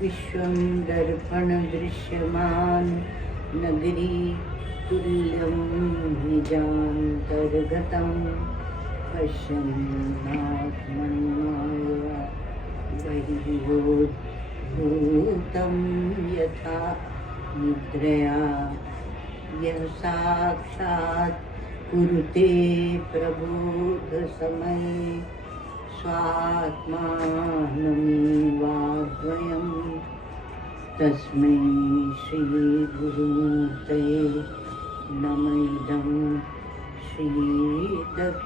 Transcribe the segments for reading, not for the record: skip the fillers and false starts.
विश्वं दर्पण दृश्यमान नगरी तुल्यं निजान्तर्गतं पश्यन्नात्मन्माया बहिर्भूतं यथा निद्रया यः साक्षात् कुरुते प्रबोधसमये स्वात्मानमेवाद्वयं तस्मै श्रीगुरुमूर्तये नमः इदं श्रीदक्षिणामूर्तये।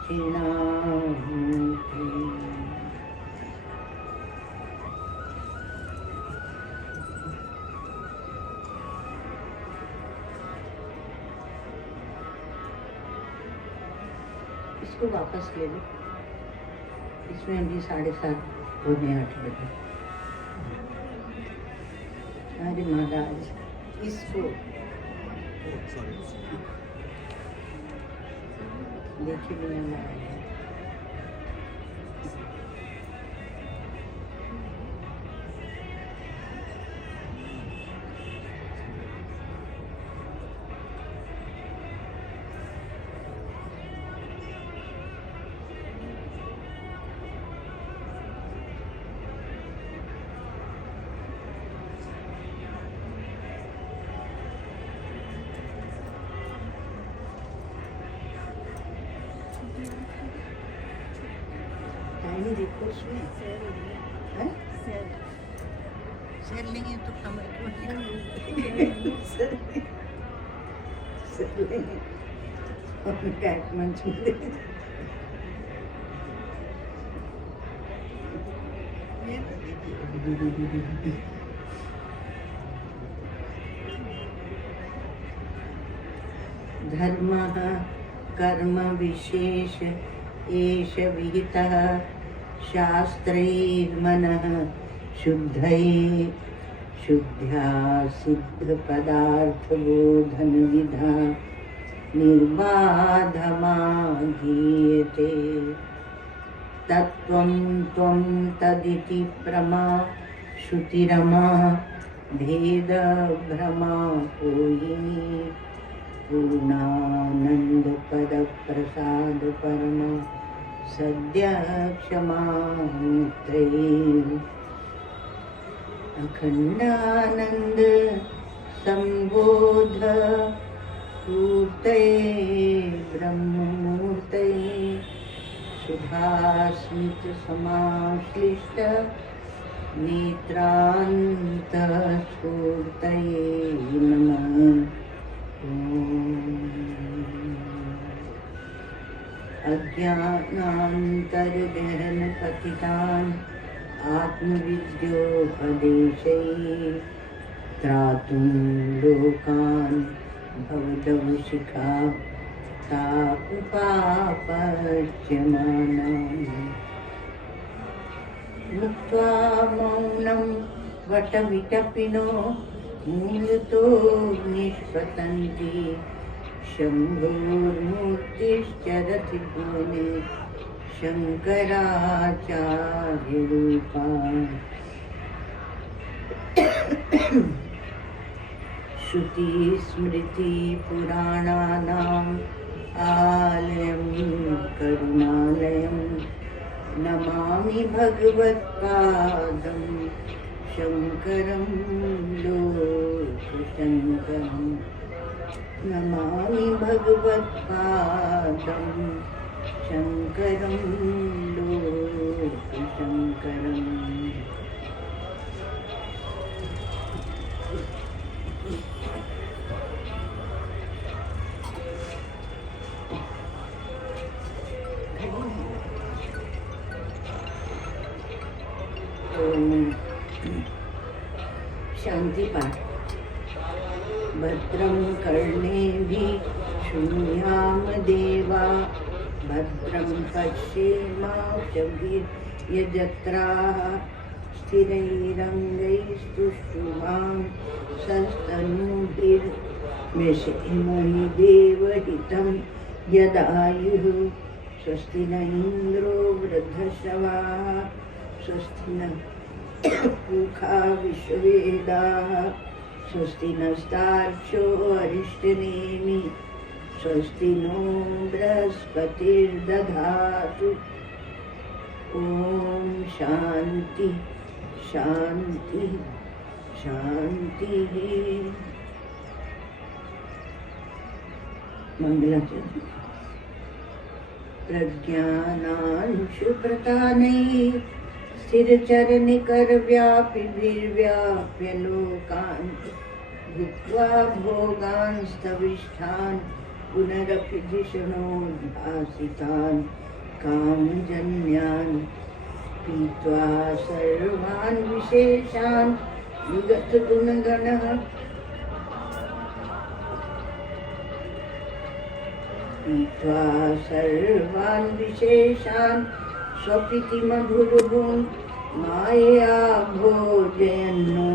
इसको वापस ले लो। इसमें अभी 7:30 होने 8 बजे। अरे महाराज इसको देखे बिना महाराज देखो उसमें सर लेंगे तो कमर क्यों सर लेंगे मंच में धर्मः कर्म विशेष एष विहितः शास्त्रैर्मनः शुद्धये शुद्ध्या सिद्धपदार्थबोधनविधा निर्बाधमागीयते तत्त्वं त्वं तदिति प्रमा श्रुतिरमा भेदभ्रमा कोयिनी पूर्णानन्दपदप्रसाद परमा सद्य क्षमामुत्रे अखण्डानन्द सम्बोध मूर्तये ब्रह्ममूर्तये सुभास्मित समाश्लिष्ट नेत्रान्तस्फूर्तये नमः। अज्ञानान्तर्गहन पतितान् आत्मविद्योपदेशैः त्रातुं लोकान् भवदवशिखा ता उपापच्यमानान् मुक्त्वा मौनं वटविटपिनो मूलतो निष्पतन्ति शम्भोर्मूर्तिश्चरति भुवने शङ्कराचार्यरूपा। श्रुतिस्मृतिपुराणानाम् आलयं करुणालयं नमामि भगवत्पादं शङ्करं लोकशङ्करं। नमामि भगवत्पादं शङ्करं लोकशङ्करम्। शांति पाठ। भद्रं कर्णेभिः शृणुयाम देवा भद्रं पश्येमाक्षभिर्यजत्राः स्थिरैरङ्गैस्तुष्टुवां सस्तनूभिर्व्यसेमहि देवहितं यदायुः। स्वस्ति न इन्द्रो वृद्धश्रवाः स्वस्ति न पूषा विश्ववेदाः स्वस्ति नस्तार्क्ष्यो अरिष्टनेमि स्वस्ति नो बृहस्पतिर्दधातु। ॐ शान्ति शान्ति शान्तिः। मंगलाचरण। प्रज्ञानांशुप्रतानैः स्थिरचरनिकरव्यापिभिर्व्याप्य लोकान् भुक्त्वा भोगांस्तविष्ठान् पुनरपि धिषणोद्भासितान् कामजन्यान् पीत्वा सर्वान् विशेषान् विगतगुणगणः पीत्वा सर्वान् विशेषान् स्वप्रीतिमधुरभुं मायया भोजयन्नो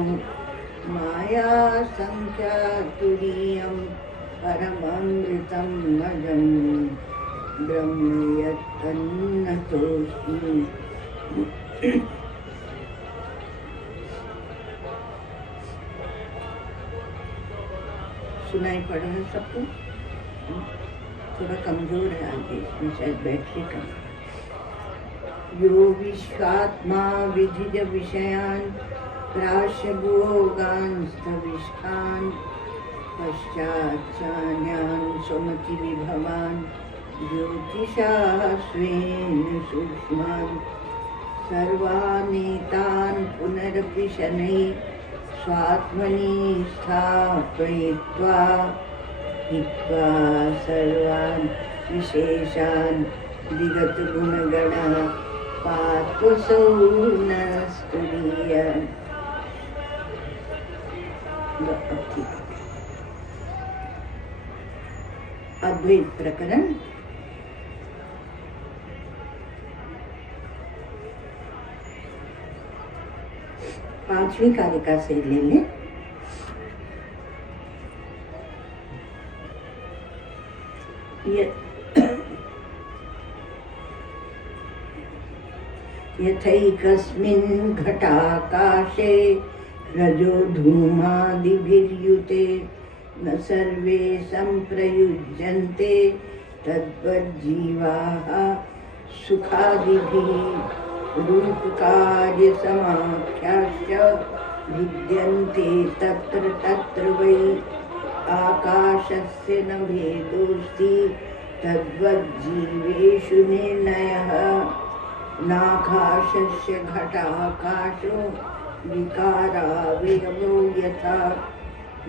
माया संख्यातुरीयं परममृतं मदं ब्रह्म यत्तन्नतोऽस्मि। सुनाई पड़ रहा है सबको? थोड़ा कमजोर है आगे, इसमें शायद बैटरी कम। यो विश्वात्मा विधिज विषयान् प्राशभोगांस्तविष्ठान् पश्चाच्चान्यान् स्वमति विभवान् ज्योतिषा स्वेन सूक्ष्मान् सर्वानेतान् पुनरपि शनैः स्वात्मनि स्थापयित्वा हित्वा सर्वान् विशेषान् विगतगुणगणः पात्वसौ न स्तुरीय। अद्वैत प्रकरण पांचवी कारिका से ले लें। यथैकस्मिन् घटाकाशे रजो धूमादिभिर्युते न सर्वे संप्रयुज्यन्ते तद्वज्जीवाः सुखादिभिः रूपकार्यसमाख्याश्च भिद्यन्ते तत्र तत्र वै आकाशस्य न भेदोऽस्ति तद्वज्जीवेषु निर्णयः। नाकाशस्य घटाकाशो विकारावयवो यथा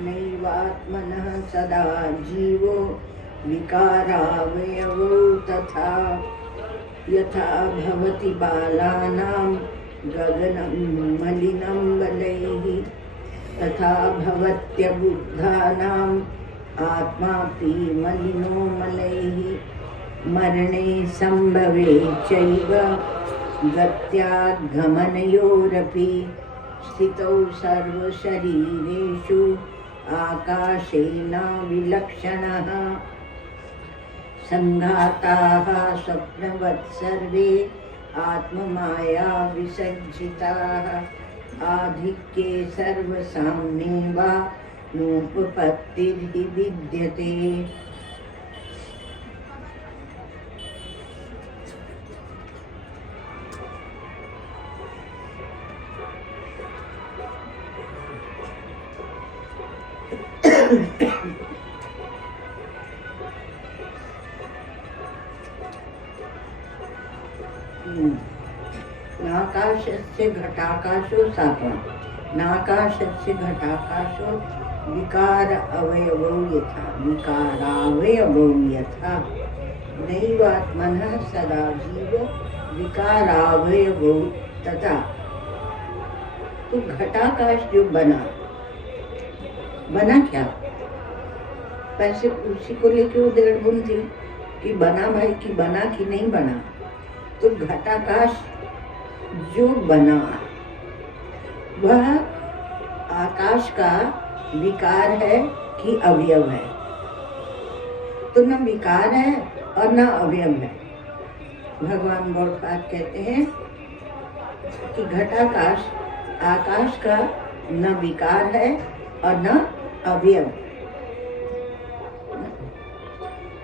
नैवात्मनः सदा जीवो विकारावयवो तथा। यथा भवति बालानां गगनं मलिनं बलैः तथा भवत्यबुद्धानाम् आत्मापि मलिनो मलैः। मरणे संभवे चैव गत्याद्गमनयोरपि स्थितौ सर्वशरीरेषु आकाशेन विलक्षणः संघाताः स्वप्नवत् सर्वे आत्ममाया विसज्जिताः आधिक्ये सर्वसाम्ये वा नोपपत्तिर्हि विद्यते। नाकाशस्य घटाकाशो सात्वं नाकाशस्य घटाकाशो विकार अवयवो यथा विकारावयवो यथा नैवात्मनः सदा जीवो विकारावयवो तथा। तो घटाकाश जो बना क्या? पैसे उसी को लेके वो देड़बुन थी कि बना भाई कि बना कि नहीं बना। तो घटाकाश जो बना वह आकाश का विकार है कि अवयव है? तो न विकार है और न अवयव है। भगवान गौड़पाद कहते हैं कि घटाकाश आकाश का न विकार है और न अवयव।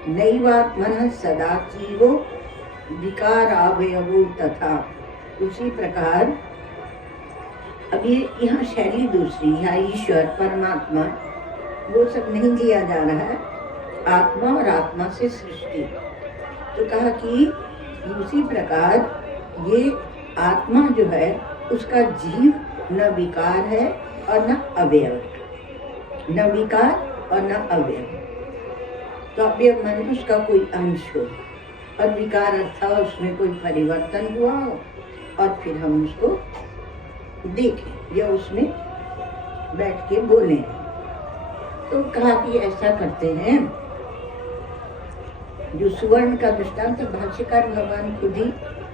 नैवात्मनः सदा जीवो विकारावयवो तथा। उसी प्रकार अब ये यहाँ शैली दूसरी है। ईश्वर परमात्मा वो सब नहीं लिया जा रहा है, आत्मा और आत्मा से सृष्टि। तो कहा कि उसी प्रकार ये आत्मा जो है उसका जीव न विकार है और न अवयव, न विकार और न अवयव। तो अवयव माने उसका कोई अंश हो और विकार अर्थात उसमें कोई परिवर्तन हुआ हो और फिर हम उसको देखें या उसमें बैठ के बोलें। तो कहा कि ऐसा करते हैं। जो सुवर्ण का दृष्टांत तो भाष्यकार भगवान खुद ही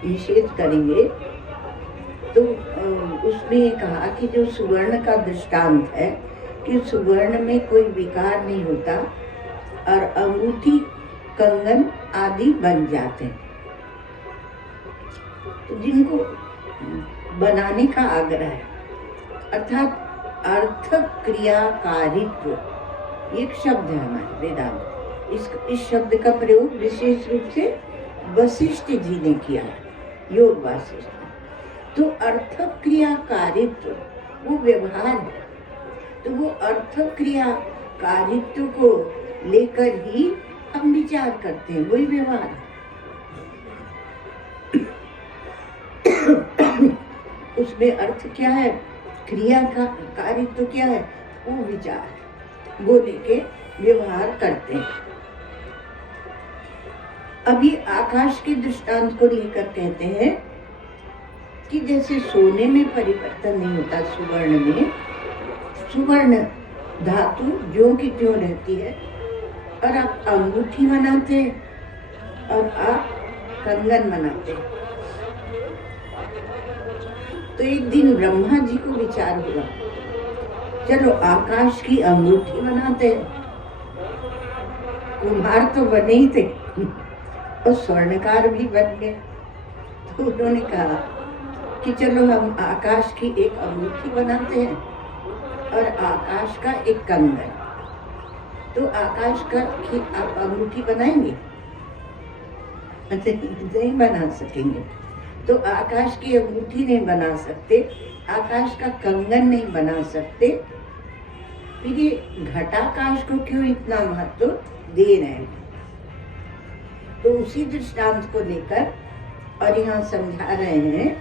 निषेध करेंगे। तो उसमें ये कहा कि जो सुवर्ण का दृष्टांत है कि सुवर्ण में कोई विकार नहीं होता और अंगूठी कंगन आदि बन जाते हैं। तो जिनको बनाने का आग्रह है अर्थात अर्थ क्रियाकारित्व एक शब्द है हमारे वेदांत। इस शब्द का प्रयोग विशेष रूप से वशिष्ठ जी ने किया है, योग वासिष्ठ। तो अर्थ क्रियाकारित्व वो व्यवहार है। तो वो अर्थ क्रियाकारित्व को लेकर ही हम विचार करते हैं, वही व्यवहार है। उसमें अर्थ क्या है, क्रिया का कारित्व क्या है, वो विचार है, वो लेके व्यवहार करते हैं। अभी आकाश के दृष्टांत को लेकर कहते हैं कि जैसे सोने में परिवर्तन नहीं होता, सुवर्ण में सुवर्ण धातु ज्यों की त्यों रहती है। और आप अंगूठी बनाते हैं और आप कंगन बनाते हैं। तो एक दिन ब्रह्मा जी को विचार हुआ, चलो आकाश की अंगूठी बनाते हैं। कुम्हार तो बने ही थे और स्वर्णकार भी बन गए। तो उन्होंने कहा कि चलो हम आकाश की एक अंगूठी बनाते हैं और आकाश का एक कंगन। तो आकाश का की आप अंगूठी बनाएंगे? नहीं बना सकेंगे। तो आकाश की अंगूठी नहीं बना सकते, आकाश का कंगन नहीं बना सकते, फिर ये घटाकाश को क्यों इतना महत्व दे रहे हैं? तो उसी दृष्टांत को लेकर और यहाँ समझा रहे हैं।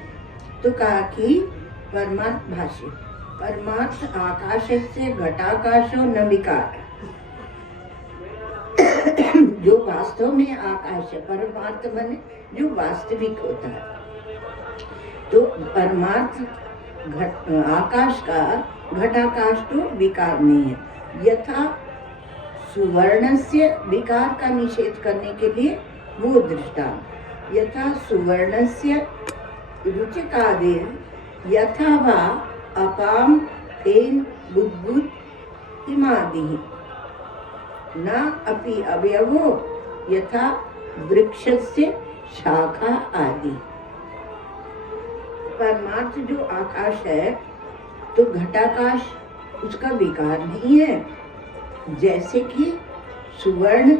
तो कहा कि परमार्थ भाष्य परमार्थ आकाश से घटाकाशो न विकार। जो वास्तव में आकाश है, परमार्थ माने जो वास्तविक होता है। तो परमार्थ आकाश का घटाकाश तो विकार नहीं है। यथा सुवर्णस्य विकार का निषेध करने के लिए वो दृष्टांत, यथा सुवर्णस्य रुचिकादेर यथा वा अपाम तेन बुद्बुद किमादिः न अपि अवयवो यथा वृक्षस्य शाखा आदि। परमार्थ जो आकाश है तो घटाकाश उसका विकार नहीं है, जैसे कि सुवर्ण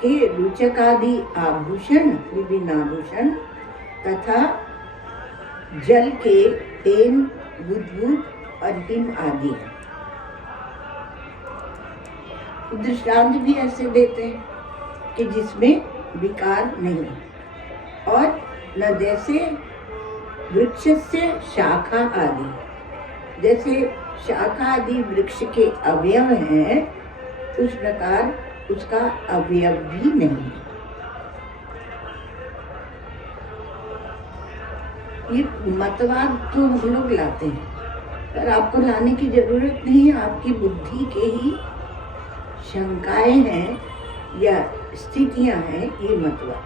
के रुचक आदि आभूषण, विभिन्न आभूषण तथा जल के तेन, बुदबुद और हिम आदि। दृष्टांत भी ऐसे देते हैं कि जिसमें विकार नहीं, और न जैसे वृक्ष से शाखा आदि, जैसे शाखा आदि वृक्ष के अवयव हैं उस प्रकार उसका अवयव भी नहीं। ये मतवाद तो हम लोग लाते हैं, पर आपको लाने की जरूरत नहीं है, आपकी बुद्धि के ही शंकाएं हैं या स्थितियां हैं ये मतवाद।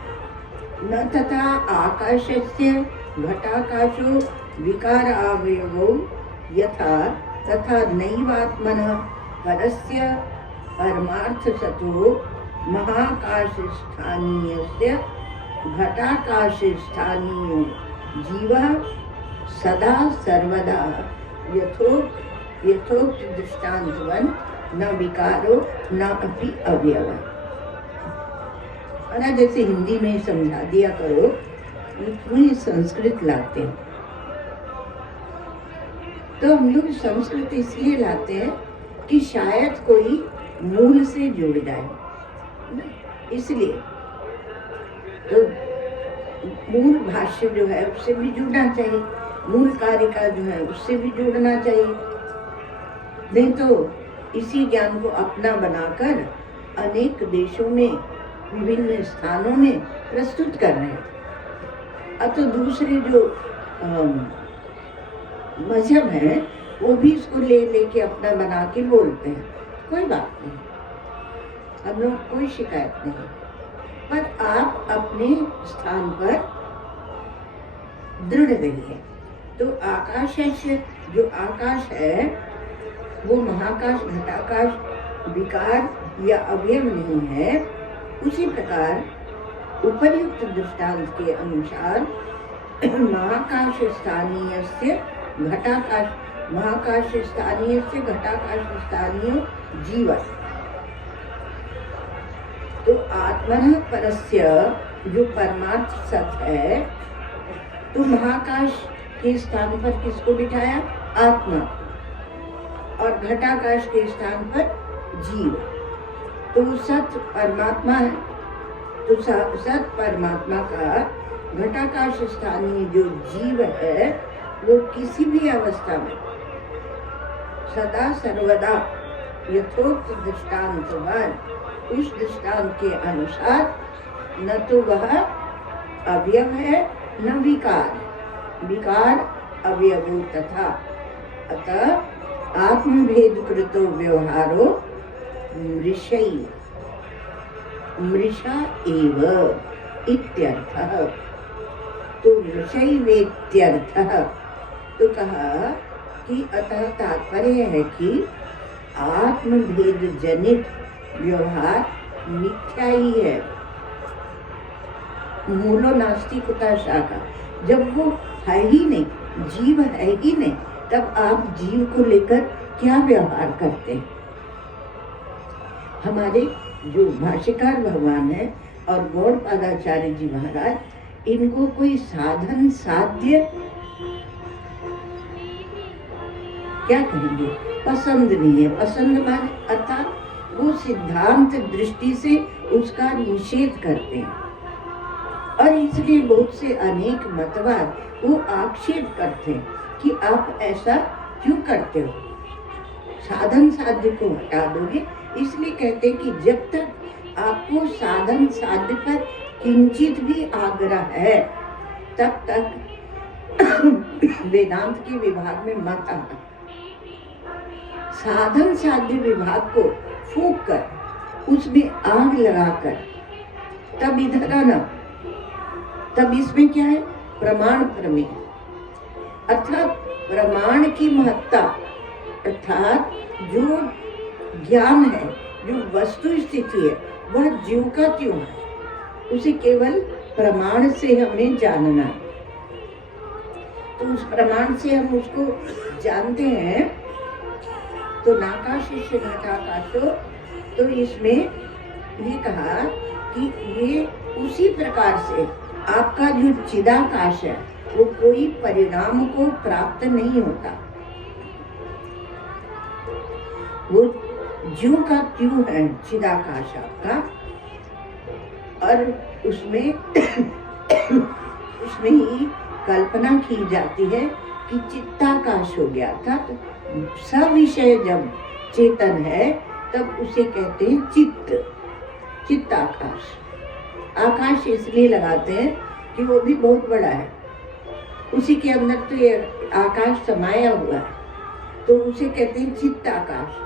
न तथा आकाशस्य घटाकाशो विकार अवयवो यथा तथा नैवात्मनः परस्य परमार्थ सतो महाकाश स्थानीयस्य घटाकाश स्थानीयो जीवः सदा सर्वदा यथोक्त दृष्टान्तवन् न विकारो न अपि अवयव। और जैसे हिंदी में समझा दिया करो, ये संस्कृत लाते हैं। तो हम लोग संस्कृत इसलिए लाते हैं कि शायद कोई मूल से जुड़ जाए, इसलिए। तो मूल भाष्य जो है उससे भी जुड़ना चाहिए, मूल कारिका जो है उससे भी जुड़ना चाहिए, नहीं तो इसी ज्ञान को अपना बनाकर अनेक देशों में, विभिन्न स्थानों में प्रस्तुत कर रहे हैं। अब तो दूसरे जो मजहब हैं वो भी इसको लेके अपना बना के बोलते हैं, कोई बात नहीं, हम लोग कोई शिकायत नहीं। पर आप अपने स्थान पर दृढ़ रहिए। तो आकाश जो आकाश है वो महाकाश, घटाकाश विकार या अवयव नहीं है। उसी प्रकार उपर्युक्त दृष्टांत के अनुसार महाकाश स्थानीयस्य घटाकाश, महाकाश स्थानीयस्य घटाकाश स्थानीय जीव। तो आत्मनः परस्य जो परमार्थ सत्य है, तो महाकाश के स्थान पर किसको बिठाया? आत्मा, और घटाकाश के स्थान पर जीव। तो सत्य परमात्मा है, तो सत्य परमात्मा का घटाकाश स्थानीय जो जीव है वो किसी भी अवस्था में सदा सर्वदा यथोक्त दृष्टांतवान, उस दृष्टांत के अनुसार न तो वह अवयव है न विकार, विकार अवयवो तथा। अतः आत्मभेद कृतो व्यवहारो मृषा एव इत्यर्थः। तो मृषैवेत्यर्थः। तो कहा कि अतः तात्पर्य है कि आत्मभेद जनित व्यवहार मिथ्या ही है। मूलो नास्ति कुतः शाखा। जब वो है ही नहीं, जीव है ही नहीं, तब आप जीव को लेकर क्या व्यवहार करते हैं? हमारे जो भाष्यकार भगवान है और गौड़पादाचार्य जी महाराज, इनको कोई साधन साध्य क्या कहेंगे, पसंद नहीं है। पसंद माने अर्थात वो सिद्धांत दृष्टि से उसका निषेध करते हैं, और इसलिए बहुत से अनेक मतवाद वो आक्षेप करते हैं कि आप ऐसा क्यों करते हो, साधन साध्य को हटा दोगे। इसलिए कहते हैं कि जब तक आपको साधन साध्य पर किंचित भी आग्रह है तब तक वेदांत के विभाग में मत आना। साधन साध्य विभाग को फूंक कर, उसमें आग लगाकर तब इधर आना। तब इसमें क्या है? प्रमाण प्रमेय, अर्थात प्रमाण की महत्ता, अर्थात जो ज्ञान है, जो वस्तु स्थिति है, वह ज्यों का त्यों है, उसे केवल प्रमाण से हमें जानना है। तो उस प्रमाण से हम उसको जानते हैं। तो नाकाशिष्य घटाकाशो, तो इसमें ये कहा कि ये उसी प्रकार से आपका जो चिदाकाश है वो कोई परिणाम को प्राप्त नहीं होता, वो ज्यों का त्यों है चिदाकाश आपका। और उसमें उसमें ही कल्पना की जाती है कि चित्ताकाश हो गया था। तो सविषय जब चेतन है तब उसे कहते हैं चित्त, चित्ताकाश। आकाश इसलिए लगाते हैं कि वो भी बहुत बड़ा है, उसी के अंदर तो ये आकाश समाया हुआ है, तो उसे कहते हैं चित्ताकाश।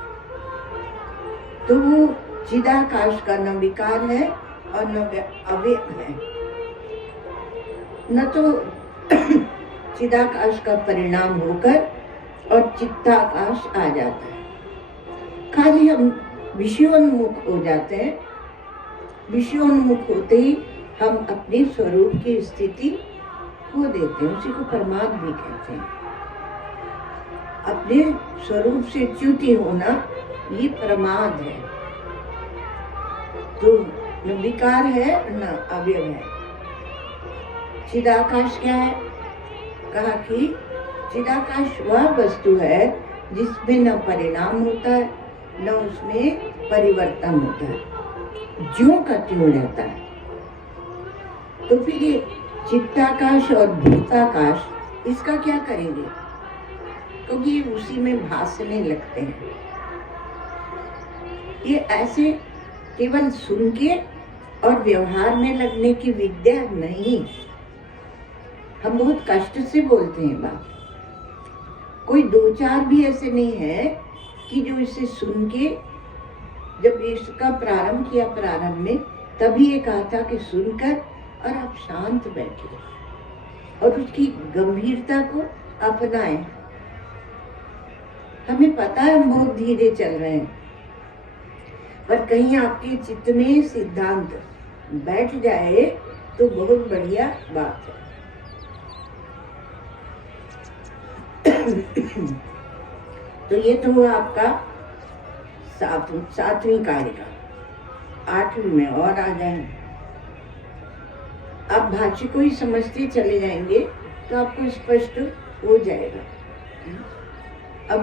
तो वो चिदाकाश का न विकार है और न अव्यय है, न तो चिदाकाश का परिणाम होकर और चित्ताकाश आ जाता है। खाली हम विषयोन्मुख हो जाते हैं। विषयोन्मुख होते ही हम अपने स्वरूप की स्थिति खो देते हैं, उसी को प्रमाद भी कहते हैं। अपने स्वरूप से च्युति होना ये प्रमाद है। तो न विकार है न अव्यय है। चिदाकाश क्या है? कहा कि चिदाकाश वह वस्तु है जिसमें न परिणाम होता है न उसमें परिवर्तन होता है, ज्यों का त्यों रहता है। तो फिर ये चित्ताकाश और भूताकाश, इसका क्या करेंगे? क्योंकि ये उसी में भासने लगते हैं। ये ऐसे केवल सुन के और व्यवहार में लगने की विद्या नहीं। हम बहुत कष्ट से बोलते हैं बात, कोई दो चार भी ऐसे नहीं है कि जो इसे सुन के, जब इसका प्रारंभ किया प्रारंभ में, तभी ये कहा था कि सुनकर और आप शांत बैठिए और उसकी गंभीरता को अपनाएं। हमें पता है हम बहुत धीरे चल रहे हैं, पर कहीं आपके चित्त में सिद्धांत बैठ जाए तो बहुत बढ़िया बात है। तो ये तो हुआ आपका सातवीं कारिका। आठवीं में और आ जाए, आप भाष्य को ही समझते चले जाएंगे तो आपको स्पष्ट हो जाएगा। अब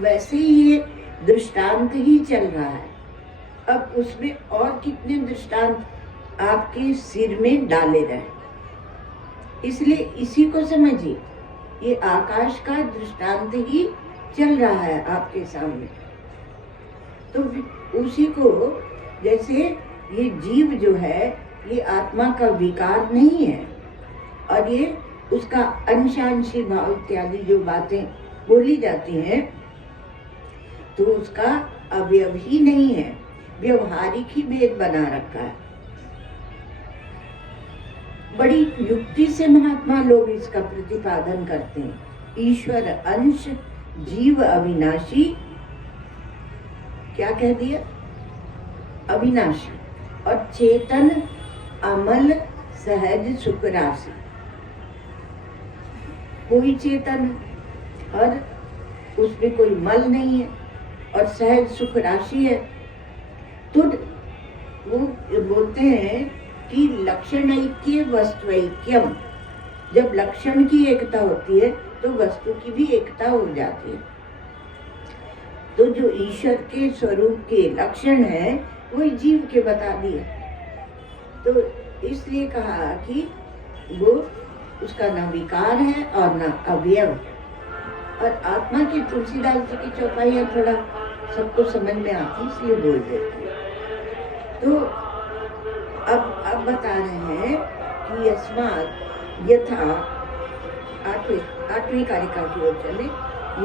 वैसे ही ये दृष्टांत ही चल रहा है, अब उसमें और कितने दृष्टांत आपके सिर में डाले जाए, इसलिए इसी को समझिए। ये आकाश का दृष्टांत ही चल रहा है आपके सामने। तो उसी को, जैसे ये जीव जो है ये आत्मा का विकार नहीं है और ये उसका अंशांशी भाव इत्यादि जो बातें बोली जाती हैं तो उसका अवयव ही नहीं है, व्यवहारिक ही भेद बना रखा है। बड़ी युक्ति से महात्मा लोग इसका प्रतिपादन करते हैं। ईश्वर अंश, जीव अविनाशी, क्या कह दिया? अविनाशी, और चेतन अमल सहज सुख राशि। कोई चेतन और उसमें कोई मल नहीं है और सहज सुख राशि है। तो वो बोलते हैं कि लक्षण ऐक्य वस्तु ऐक्यम, जब लक्षण की एकता होती है तो वस्तु की भी एकता हो जाती है। तो जो ईश्वर के स्वरूप के लक्षण है वही जीव के बता दिए। तो इसलिए कहा कि वो उसका न विकार है और न अवयव। और आत्मा की तुलसीदास जी की चौपाइयाँ थोड़ा सबको समझ में आती, इसलिए बोल देती है। तो अब बता रहे हैं कि यस्मात् यथा, आठवीं कारिका की ओर चले।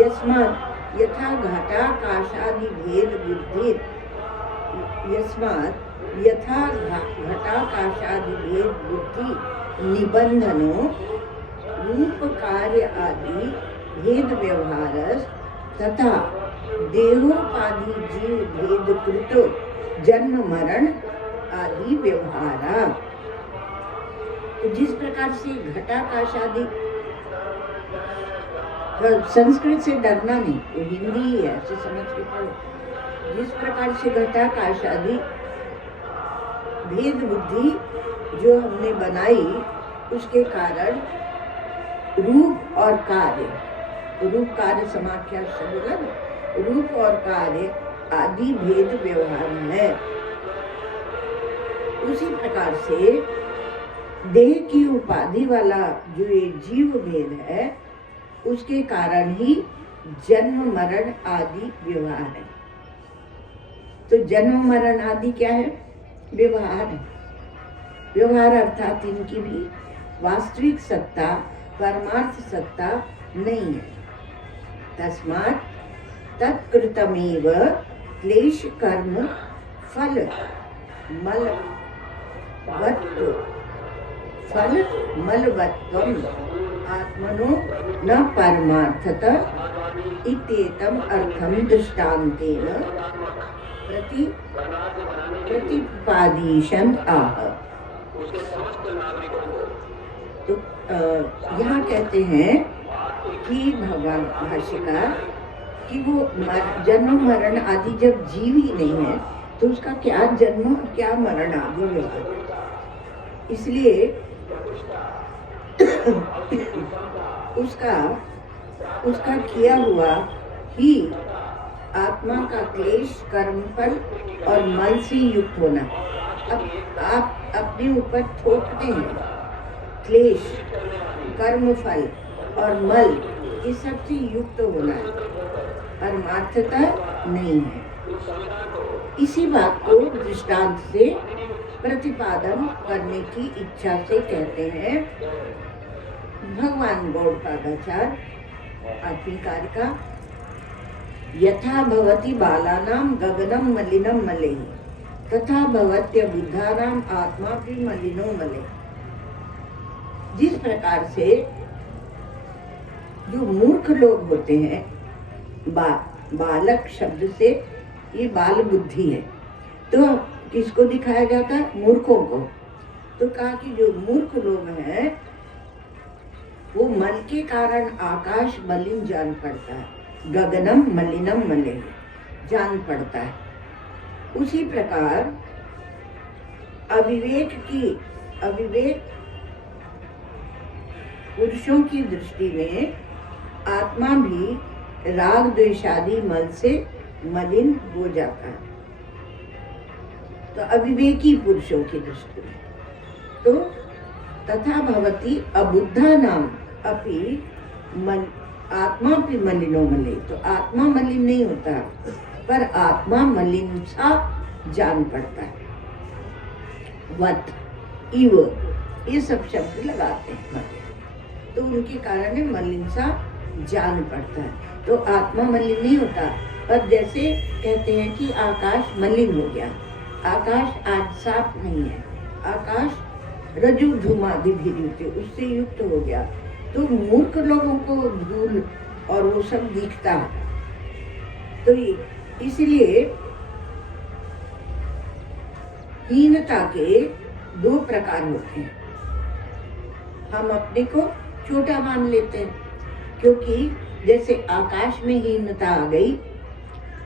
यस्मात् यथा घटाकाशादि भेद बुद्धि, यस्मात् यथा घटाकाशादि भेद बुद्धि निबंधनो रूप कार्य आदि भेद व्यवहार तथा देहोपाधि जीव भेद कृतो जन्म मरण आदि व्यवहारा। तो जिस प्रकार से घटाकाश आदि, संस्कृत से डरना नहीं, वो हिंदी ही है, ऐसे समझ के पढ़ो। जिस प्रकार से घटाकाश आदि भेद बुद्धि जो हमने बनाई, उसके कारण रूप और कार्य, रूप कार्य समाख्या से बोला ना, रूप और कार्य आदि भेद व्यवहार है। उसी प्रकार से देह की उपाधि वाला जो ये जीव भेद है, उसके कारण ही जन्म मरण आदि व्यवहार है। तो जन्म मरण आदि क्या है? व्यवहार है। व्यवहार अर्थात इनकी भी वास्तविक सत्ता, परमार्थ सत्ता नहीं है। तस्मात् तत्कृतमेव क्लेश कर्म फल मलवत्वम आत्मनो न परमार्थतः इत्येतम अर्थम दृष्टान्तेन प्रतिपादिशन् आह। तो यहाँ कहते हैं कि भगवान भाष्यकार कि वो जन्म मरण आदि जब जीव ही नहीं है, तो उसका क्या जन्म क्या मरण आदि व्यवहार। इसलिए उसका किया हुआ ही आत्मा का क्लेश कर्मफल और मल से युक्त होना। अब आप अपने ऊपर थोपते हैं क्लेश, कर्मफल और मल, इस सब से युक्त होना है, परमार्थता नहीं है। इसी बात को दृष्टांत से प्रतिपादन करने की इच्छा से कहते हैं भगवान गौड़पादाचार्य आठवीं कारिका, यथा भवति बालानां गगनं मलिनं मलेहि तथा भवत्य बुद्धानां आत्मा भी मलिनो मले। जिस प्रकार से जो मूर्ख लोग होते हैं, बालक शब्द से ये बाल बुद्धि है, तो किसको दिखाया जाता है? मूर्खों को। तो कहा कि जो मूर्ख लोग हैं वो मल के कारण आकाश मलिन जान पड़ता है, गगनम मलिनम मले जान पड़ता है। उसी प्रकार अविवेक पुरुषों की दृष्टि में आत्मा भी राग द्वेषादि मल से मलिन हो जाता है। तो अविवेकी पुरुषों की दृष्टि में तो तथा भवति अबुद्धा नाम अपि आत्मा भी मलिनो मले। तो आत्मा मलिन नहीं होता, पर आत्मा मलिन सा जान पड़ता है। वत इव ये सब शब्द लगाते हैं, तो उनके कारण मलिन सा जान पड़ता है। तो आत्मा मलिन नहीं होता, पर जैसे कहते हैं कि आकाश मलिन हो गया, आकाश आज साफ नहीं है, आकाश रजु धूमादि भी उससे युक्त हो गया। तो मूर्ख लोगों को धूल और वो सब दिखता है। तो इसलिए हीनता के दो प्रकार होते हैं। हम अपने को छोटा मान लेते हैं, क्योंकि जैसे आकाश में हीनता आ गई,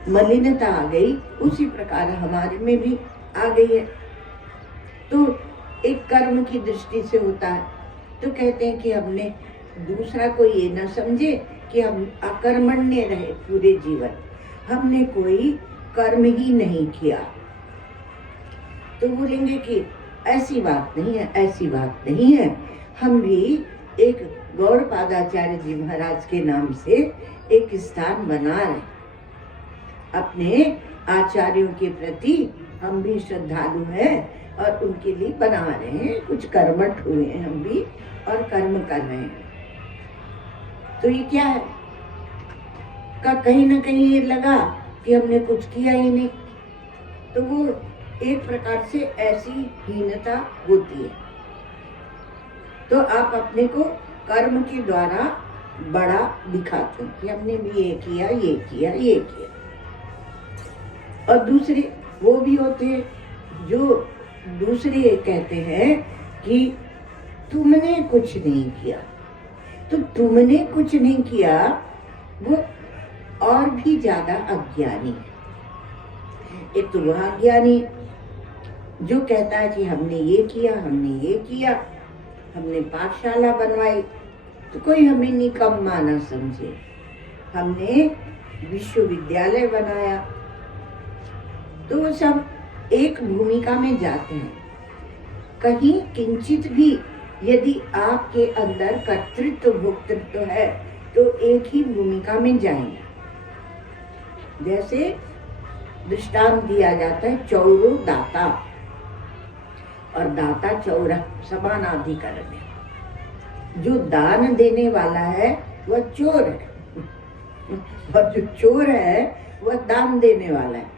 मलिनता आ गई, उसी प्रकार हमारे में भी आ गई है। तो एक कर्म की दृष्टि से होता है, तो कहते हैं कि हमने दूसरा कोई ये न समझे कि हम अकर्मण्य रहे पूरे जीवन, हमने कोई कर्म ही नहीं किया। तो बोलेंगे कि ऐसी बात नहीं है, ऐसी बात नहीं है। हम भी एक गौड़पादाचार्य जी महाराज के नाम से एक स्थान बना रहे, अपने आचार्यों के प्रति हम भी श्रद्धालु हैं और उनके लिए बना रहे हैं। कुछ कर्मठ हुए हैं हम भी और कर्म कर रहे हैं। तो ये क्या है का कहीं ना कहीं ये लगा कि हमने कुछ किया ही नहीं, तो वो एक प्रकार से ऐसी हीनता होती है। तो आप अपने को कर्म के द्वारा बड़ा दिखाते हैं कि हमने भी ये किया, ये किया, ये किया। और दूसरे वो भी होते हैं जो दूसरे कहते हैं कि तुमने कुछ नहीं किया। तो तुमने कुछ नहीं किया वो और भी ज्यादा अज्ञानी है। एक तो वह अज्ञानी जो कहता है कि हमने ये किया, हमने ये किया, हमने पाठशाला बनवाई तो कोई हमें निकम्मा ना समझे, हमने विश्वविद्यालय बनाया, तो वो सब एक भूमिका में जाते हैं। कहीं किंचित भी यदि आपके अंदर कर्तृत्व भोक्तृत्व है तो एक ही भूमिका में जाएंगे। जैसे दृष्टांत दिया जाता है चौरो दाता और दाता चौरा समानाधिकरण है। जो दान देने वाला है वह चोर है और जो चोर है वह दान देने वाला है।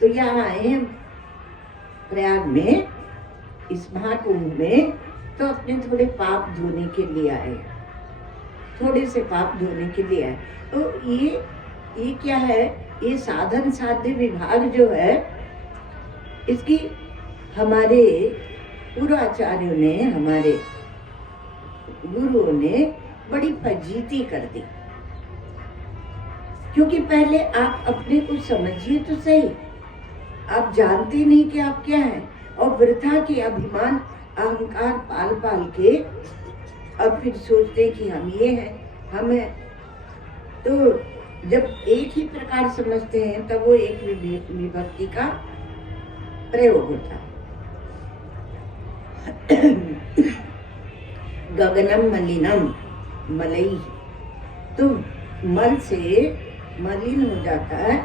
तो यहाँ आए हैं प्रयाग में, इस महाकुंभ में, तो अपने थोड़े पाप धोने के लिए आए, थोड़े से पाप धोने के लिए आए। तो ये क्या है, ये साधन साध्य विभाग जो है इसकी हमारे पूर्वाचार्यों ने, हमारे गुरुओं ने बड़ी फजीती कर दी। क्योंकि पहले आप अपने को समझिए तो सही, आप जानते नहीं कि आप क्या हैं और वृथा के अभिमान अहंकार पाल पाल के अब फिर सोचते कि हम ये हैं, हम हैं। तो जब एक ही प्रकार समझते हैं तब वो एक विभक्ति का प्रयोग होता है। गगनम मलिनम मलई, तो मल से मलिन हो जाता है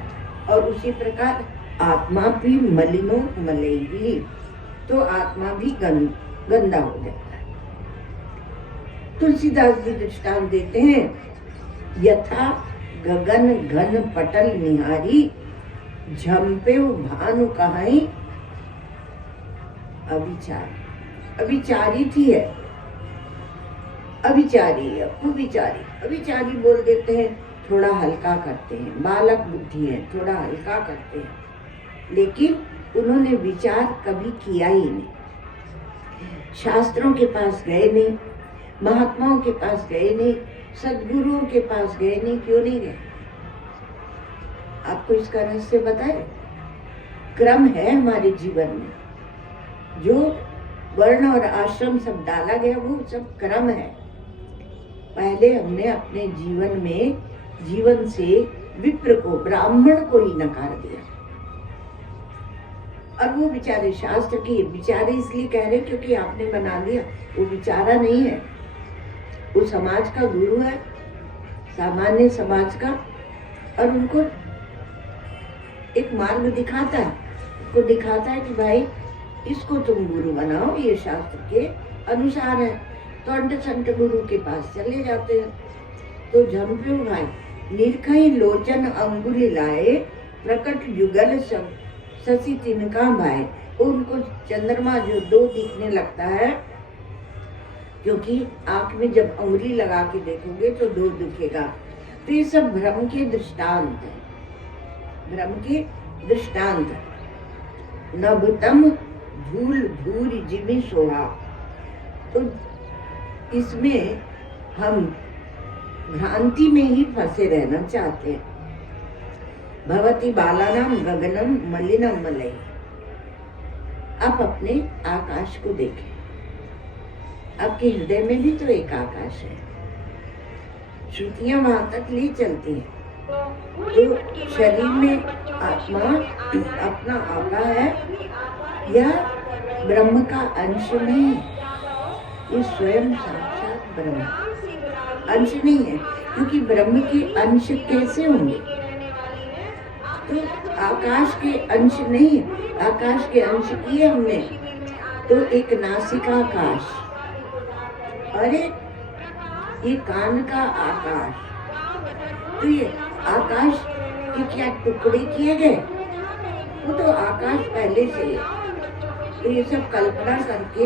और उसी प्रकार आत्मा भी मलिनो मलई, तो आत्मा भी गंदा हो जाता है। तुलसीदास जी दृष्टांत देते हैं, यथा गगन घन पटल निहारी, झम्पे भानु कहाई अविचार। अविचारी थी है, अविचारी है, कुविचारी। अविचारी बोल देते हैं, थोड़ा हल्का करते हैं, बालक बुद्धि है, थोड़ा हल्का करते हैं, लेकिन उन्होंने विचार कभी किया ही नहीं। शास्त्रों के पास गए नहीं, महात्माओं के पास गए नहीं, सद्गुरुओं के पास गए नहीं। क्यों नहीं गए? आपको इसका रहस्य बताए। क्रम है हमारे जीवन में, जो वर्ण और आश्रम सब डाला गया वो सब क्रम है। पहले हमने अपने जीवन में, जीवन से विप्र को, ब्राह्मण को ही नकार दिया। और वो बेचारे शास्त्र की बेचारे इसलिए कह रहे क्योंकि आपने बना दिया, वो बेचारा नहीं है, वो समाज का गुरु है, सामान्य समाज का, और उनको एक मार्ग दिखाता है, उनको दिखाता है कि भाई इसको तुम गुरु बनाओ, ये शास्त्र के अनुसार है। तो अंट संत गुरु के पास चले जाते हैं। तो झम्प्यो भाई निर्खई लोचन अंगुली लाए, प्रकट युगल सब शशि तिनका भाई। उनको चंद्रमा जो दो दिखने लगता है, क्योंकि आंख में जब उंगली लगा के देखोगे तो दो दिखेगा। तो ये सब भ्रम के दृष्टांत है, भ्रम के दृष्टांत। नभतम धूल धूल जिमि सोहा, तो इसमें हम भ्रांति में ही फंसे रहना चाहते हैं। भवती बालानाम गगनम मलिनम मलई। आप अपने आकाश को देखें, आपके हृदय में भी तो एक आकाश है। श्रुतियां वहां तक ले चलती हैं। तो शरीर में आत्मा अपना आपा है या ब्रह्म का अंश नहीं है, ये स्वयं साक्षात ब्रह्म अंश नहीं है। क्योंकि ब्रह्म के अंश कैसे होंगे? तो आकाश के अंश नहीं है। आकाश के अंश किए हमने तो एक नासिका आकाश, अरे ये कान का आकाश, तो ये आकाश के क्या टुकड़े किए गए? वो तो आकाश पहले से है। तो ये सब कल्पना करके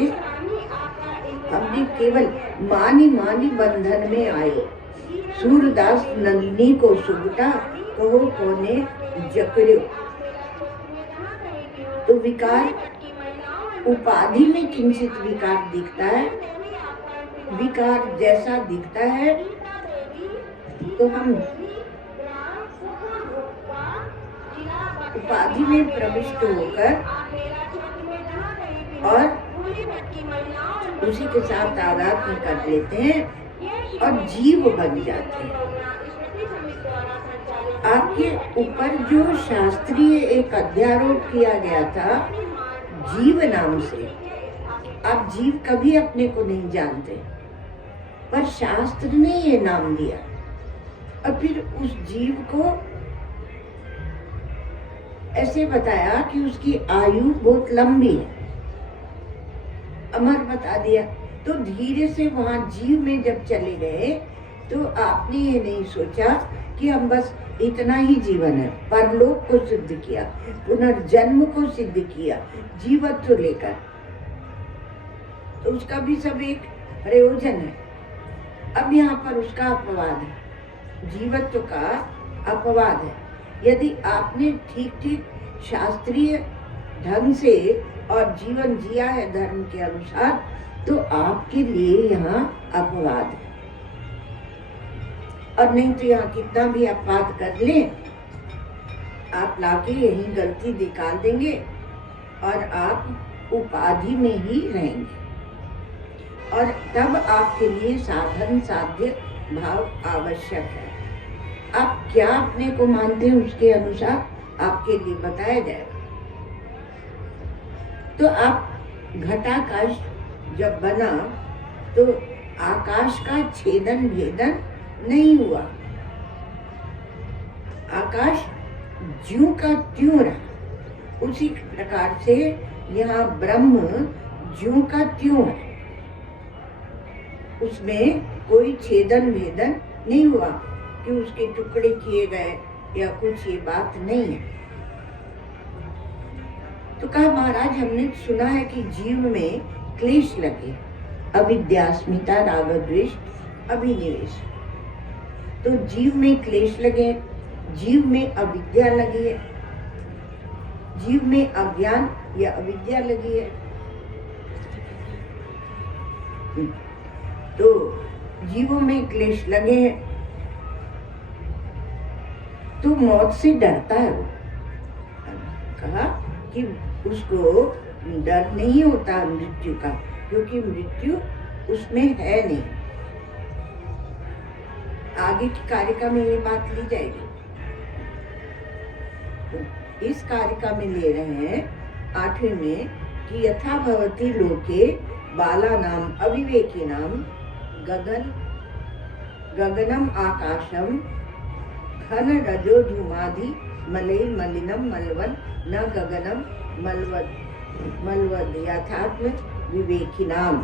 हमने केवल मानी मानी बंधन में आए। सूरदास नंदिनी को सुगटा, कहो कोने जकड़ो। तो विकार उपाधि में किंचित विकार दिखता है, विकार जैसा दिखता है तो हम उपाधि में प्रविष्ट होकर और उसी के साथ तादात्म्य कर लेते हैं और जीव बन जाते हैं। आपके ऊपर जो शास्त्रीय एक अध्यारोप किया गया था जीव नाम से, आप जीव कभी अपने को नहीं जानते, पर शास्त्र ने ये नाम दिया और फिर उस जीव को ऐसे बताया कि उसकी आयु बहुत लंबी है, अमर बता दिया। तो धीरे से वहां जीव में जब चले गए तो आपने ये नहीं सोचा कि हम बस इतना ही जीवन है, परलोक को सिद्ध किया, पुनर्जन्म को सिद्ध किया जीवत्व लेकर, तो उसका भी सब एक प्रयोजन है। अब यहाँ पर उसका अपवाद है, जीवत्व का अपवाद है। यदि आपने ठीक ठीक शास्त्रीय ढंग से और जीवन जिया है धर्म के अनुसार, तो आपके लिए यहाँ अपवाद है। और नहीं तो यहाँ कितना भी अपवाद कर लें, आप लाके यही गलती निकाल देंगे और आप उपाधि में ही रहेंगे, और तब आपके लिए साधन साध्य भाव आवश्यक है। आप क्या अपने को मानते हैं उसके अनुसार आपके लिए बताया जाएगा। तो आप घटाकाश जब बना तो आकाश का छेदन भेदन नहीं हुआ, आकाश ज्यों का त्यों रहा। उसी प्रकार से यहाँ ब्रह्म ज्यों का त्यों है, उसमें कोई छेदन भेदन नहीं हुआ कि उसके टुकड़े किए गए या कुछ, ये बात नहीं है। तो कहा महाराज हमने सुना है कि जीव में क्लेश लगे, अविद्यास्मिता राग द्वेष अभिनिवेश। तो जीव में क्लेश लगे, जीव में अविद्या लगी है, जीव में अज्ञान या अविद्या लगी है। तो जीवों में क्लेश लगे हैं तो मौत से डरता है वो। कहा कि उसको डर नहीं होता मृत्यु का, क्योंकि मृत्यु उसमें है नहीं। आगे की कारिका में ये बात ली जाएगी। तो इस कारिका में ले रहे हैं 8वें में कि यथा भवति लोके बाला नाम अविवेकी नाम गगनम आकाशम घन रजो धूमादि मलय मलिनम मलवन न गगनम मलवद यथात्म विवेकी नाम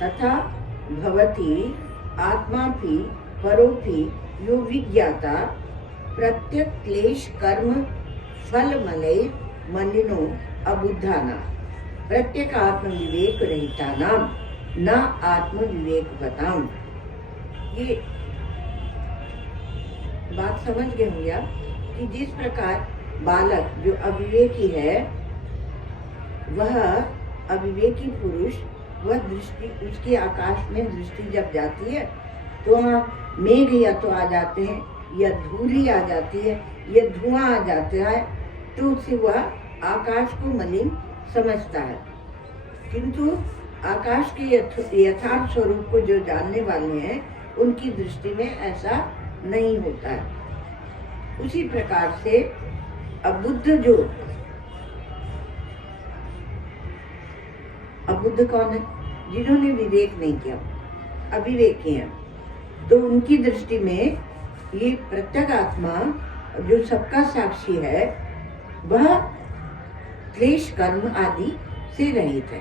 तथा भवति आत्मा भी परोपि यो विज्ञाता प्रत्यक क्लेश कर्म फल मलय मलिनो अबुद्धाना प्रत्येक आत्म विवेक रहिता नाम न आत्म विवेक बताऊं। ये बात समझ गए होंगे आप कि जिस प्रकार बालक जो अविवेकी है, वह अविवेकी पुरुष, वह दृष्टि उसकी आकाश में दृष्टि जब जाती है तो वहाँ मेघ या तो आ जाते हैं या धूली आ जाती है या धुआं आ जाता है, तो उससे वह आकाश को मलिन समझता है। किंतु आकाश के यथार्थ स्वरूप को जो जानने वाले हैं उनकी दृष्टि में ऐसा नहीं होता है। उसी प्रकार से अबुद्ध जो अबुद्ध कौन है? जिन्होंने विवेक नहीं किया, अविवेकी हैं, तो उनकी दृष्टि में ये प्रत्येक आत्मा जो सबका साक्षी है वह क्लेश कर्म आदि से रहित है,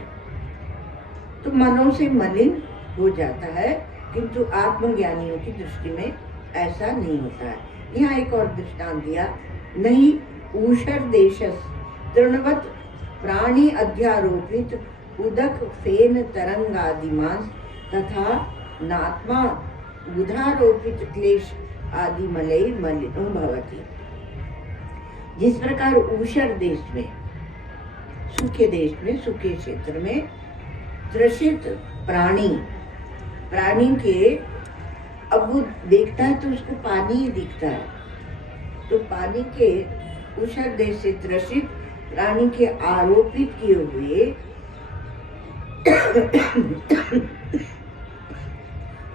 तो मनों से मलिन हो जाता है। किंतु आत्मज्ञानियों की दृष्टि में ऐसा नहीं होता है। यहाँ एक और दृष्टांत दिया, नहीं ऊषर देशस तृणवत प्राणी अध्यारोपित उदक फेन तरंगादिमांस तथा नात्मा बुधारोपित क्लेश आदि मलय मलिनो भवति। जिस प्रकार ऊषर देश में, सूखे देश में, सूखे क्षेत्र में त्रसित प्राणी के, अब वो देखता है तो उसको पानी ही दिखता है, तो पानी के ऊषर देश से त्रसित प्राणी के आरोपित किए हुए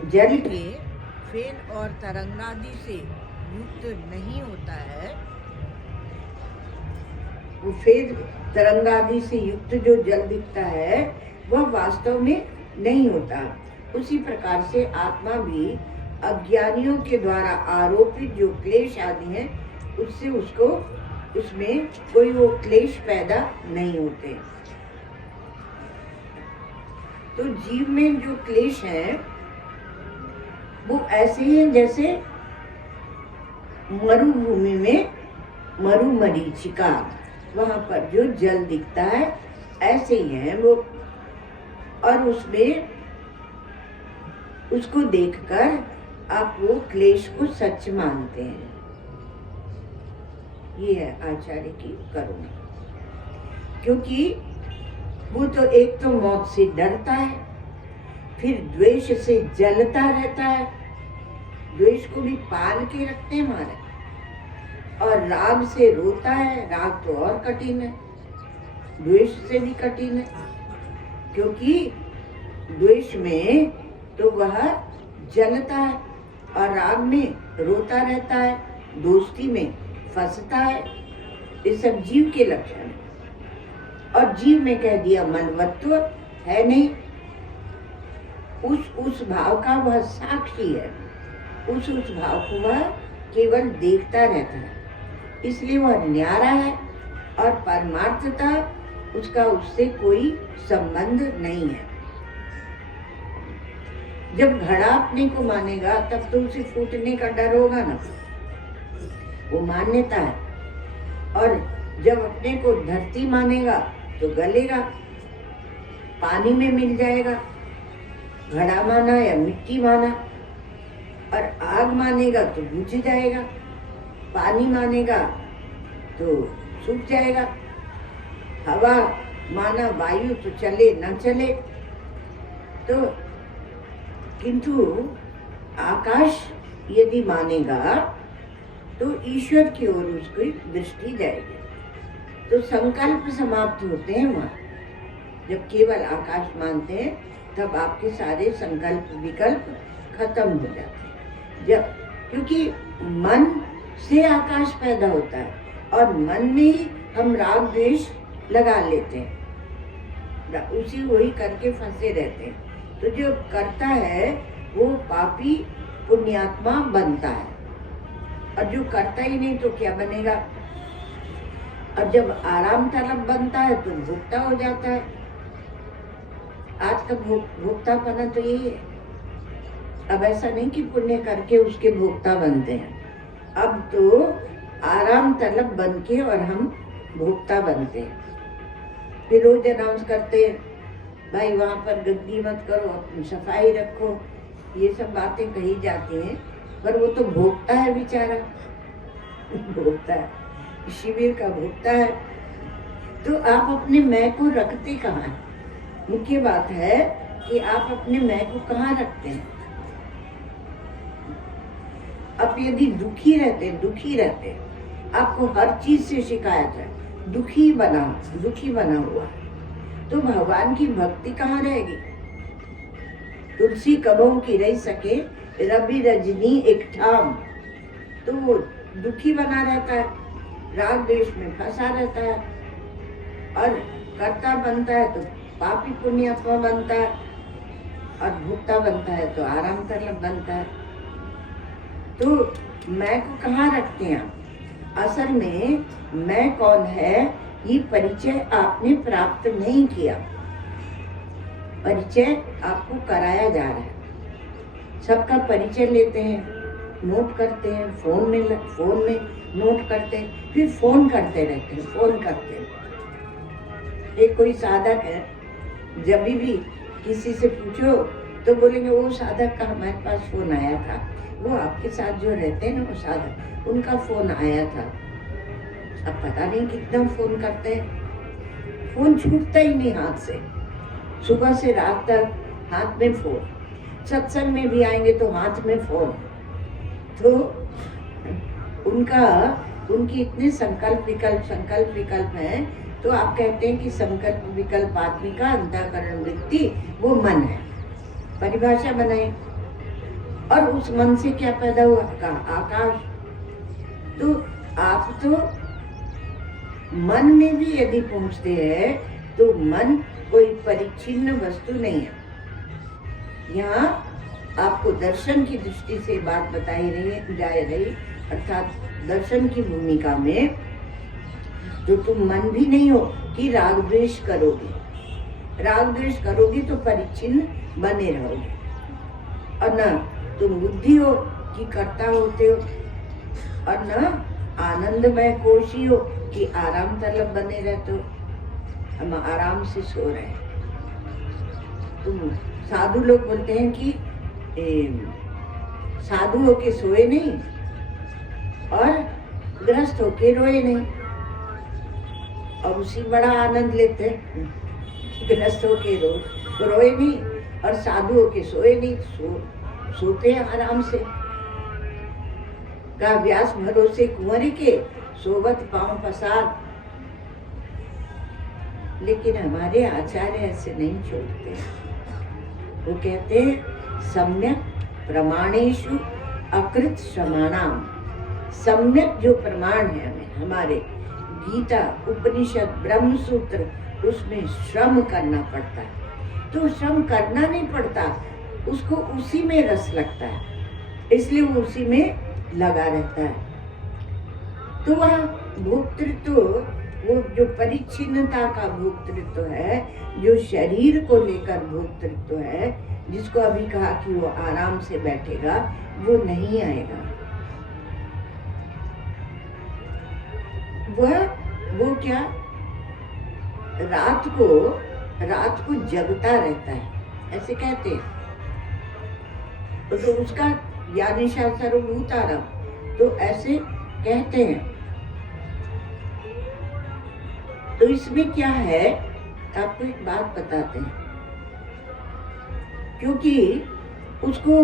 जल के फेन और तरंगादि से युक्त नहीं होता है। वो फेन तरंगादि से युक्त जो जल दिखता है वह वास्तव में नहीं होता। उसी प्रकार से आत्मा भी अज्ञानियों के द्वारा आरोपित जो क्लेश आदि हैं उससे उसको, उसमें कोई वो क्लेश पैदा नहीं होते। तो जीव में जो क्लेश है वो ऐसे ही है जैसे मरुभूमि में मरुमरीचिका, वहां पर जो जल दिखता है ऐसे ही है वो, और उसमें उसको देखकर आप वो क्लेश को सच मानते हैं। ये है आचार्य की करुणा, क्योंकि वो तो एक तो मौत से डरता है, फिर द्वेष से जलता रहता है, द्वेष को भी पाल के रखते हैं हमारे, और राग से रोता है। राग तो और कठिन है, द्वेष से भी कठिन है, क्योंकि द्वेष में तो वह जलता है और राग में रोता रहता है, दोस्ती में फंसता है। ये सब जीव के लक्षण है, और जीव में कह दिया मनवत्व है नहीं, उस भाव का वह साक्षी है, उस भाव को वह केवल देखता रहता है, इसलिए वह न्यारा है, और परमार्थता उसका उससे कोई संबंध नहीं है। जब घड़ा अपने को मानेगा तब तो उसे फूटने का डर होगा ना, वो मान्यता है, और जब अपने को धरती मानेगा तो गलेगा, पानी में मिल जाएगा। घड़ा माना या मिट्टी माना, और आग मानेगा तो बुझ जाएगा, पानी मानेगा तो सूख जाएगा, हवा माना वायु तो चले न चले। तो किंतु आकाश यदि मानेगा तो ईश्वर की ओर उसकी दृष्टि जाएगी। तो संकल्प समाप्त होते हैं वहाँ, जब केवल आकाश मानते हैं तब आपके सारे संकल्प विकल्प खत्म हो जाते हैं। जब, क्योंकि मन से आकाश पैदा होता है, और मन में ही हम राग द्वेष लगा लेते हैं, उसी वही करके फंसे रहते हैं। तो जो करता है वो पापी पुण्यात्मा बनता है, और जो करता ही नहीं तो क्या बनेगा। और जब आराम तलब बनता है तो भोक्ता हो जाता है। आज का भोक्तापना तो यही है। अब ऐसा नहीं कि पुण्य करके उसके भोक्ता बनते हैं, अब तो आराम तलब बन के और हम भोक्ता बनते हैं। फिर रोज अनाउंस करते हैं, भाई वहाँ पर गंदगी मत करो, अपनी सफाई रखो, ये सब बातें कही जाती हैं, पर वो तो भोक्ता है बेचारा, भोक्ता है, शिविर का भोक्ता है। तो आप अपने मैं को रखते कहाँ हैं? मुख्य बात है कि आप अपने मैं को कहाँ रखते हैं। आप यदि दुखी रहते, आपको हर चीज से शिकायत है, दुखी बना हुआ, तो भगवान की भक्ति कहाँ रहेगी? तुलसी कबहू की रह सके रवि रजनी एक ठाम, तो वो दुखी बना रहता है, राग द्वेष में फंसा रहता है, और कर्ता बनता है तो पापी पुण्यात्मा बनता है, और भुक्ता बनता है तो आराम तलब बनता है। तो मैं को कहाँ रखते हैं आप? असल में मैं कौन है ये परिचय आपने प्राप्त नहीं किया, परिचय आपको कराया जा रहा है। सबका परिचय लेते हैं, नोट करते हैं, फोन में नोट करते हैं, फिर फोन करते रहते हैं। एक कोई साधक है, जब भी किसी से पूछो तो बोलेंगे वो साधक का हमारे पास फोन आया था, वो आपके साथ जो रहते हैं ना वो साधक, उनका फोन आया था। अब पता नहीं कितना फोन करते हैं, फोन छूटता ही नहीं हाथ से, सुबह से रात तक हाथ में फोन, सत्संग में भी आएंगे तो हाथ में फोन। तो उनकी इतने संकल्प विकल्प है, तो आप कहते हैं कि संकल्प विकल्प आदमी का अंतःकरण वृत्ति वो मन है, परिभाषा बनाए। और उस मन से क्या पैदा हुआ? आकाश। तो आप तो मन में भी यदि पहुंचते हैं तो मन कोई परिच्छिन्न वस्तु नहीं है। यहाँ आपको दर्शन की दृष्टि से बात बताई जा रही, अर्थात दर्शन की भूमिका में तो तुम मन भी नहीं हो कि राग द्वेष करोगे। राग द्वेष करोगे तो परिच्छिन्न बने रहोगे, और न तुम बुद्धि हो कि कर्ता होते हो, और न आनंदमय कोशी हो कि आराम तलब बने रहते हो। हम आराम से सो रहे हैं। तुम साधु लोग बोलते हैं कि साधु होके सोए नहीं और ग्रस्त होके रोए नहीं, और उसी बड़ा आनंद लेते हैं। ग्रस्त होके रोए नहीं और साधु होके सोए नहीं, सोते हैं आराम से। का व्यास भरोसे कुंवरी के सोवत पांव पसार। लेकिन हमारे आचार्य ऐसे नहीं छोड़ते। वो कहते हैं सम्यक प्रमाणेषु अकृत श्रमाणाम। सम्यक जो प्रमाण है हमें, हमारे गीता, उपनिषद, ब्रह्म सूत्र, उसमें श्रम करना पड़ता है। तो श्रम करना नहीं पड़ता, उसको उसी में रस लगता है, इसलिए वो उसी में लगा रहता है। तो वह भोक्तृत्व, वो जो परिच्छिन्नता का भोक्तृत्व है, जो शरीर को लेकर भोक्तृत्व है, जिसको अभी कहा कि वो आराम से बैठेगा, वो नहीं आएगा। वो क्या रात को जगता रहता है, ऐसे कहते हैं। तो उसका यानिशा सर्वभूतारम, तो ऐसे कहते हैं। तो इसमें क्या है, आपको एक बात बताते हैं। क्योंकि उसको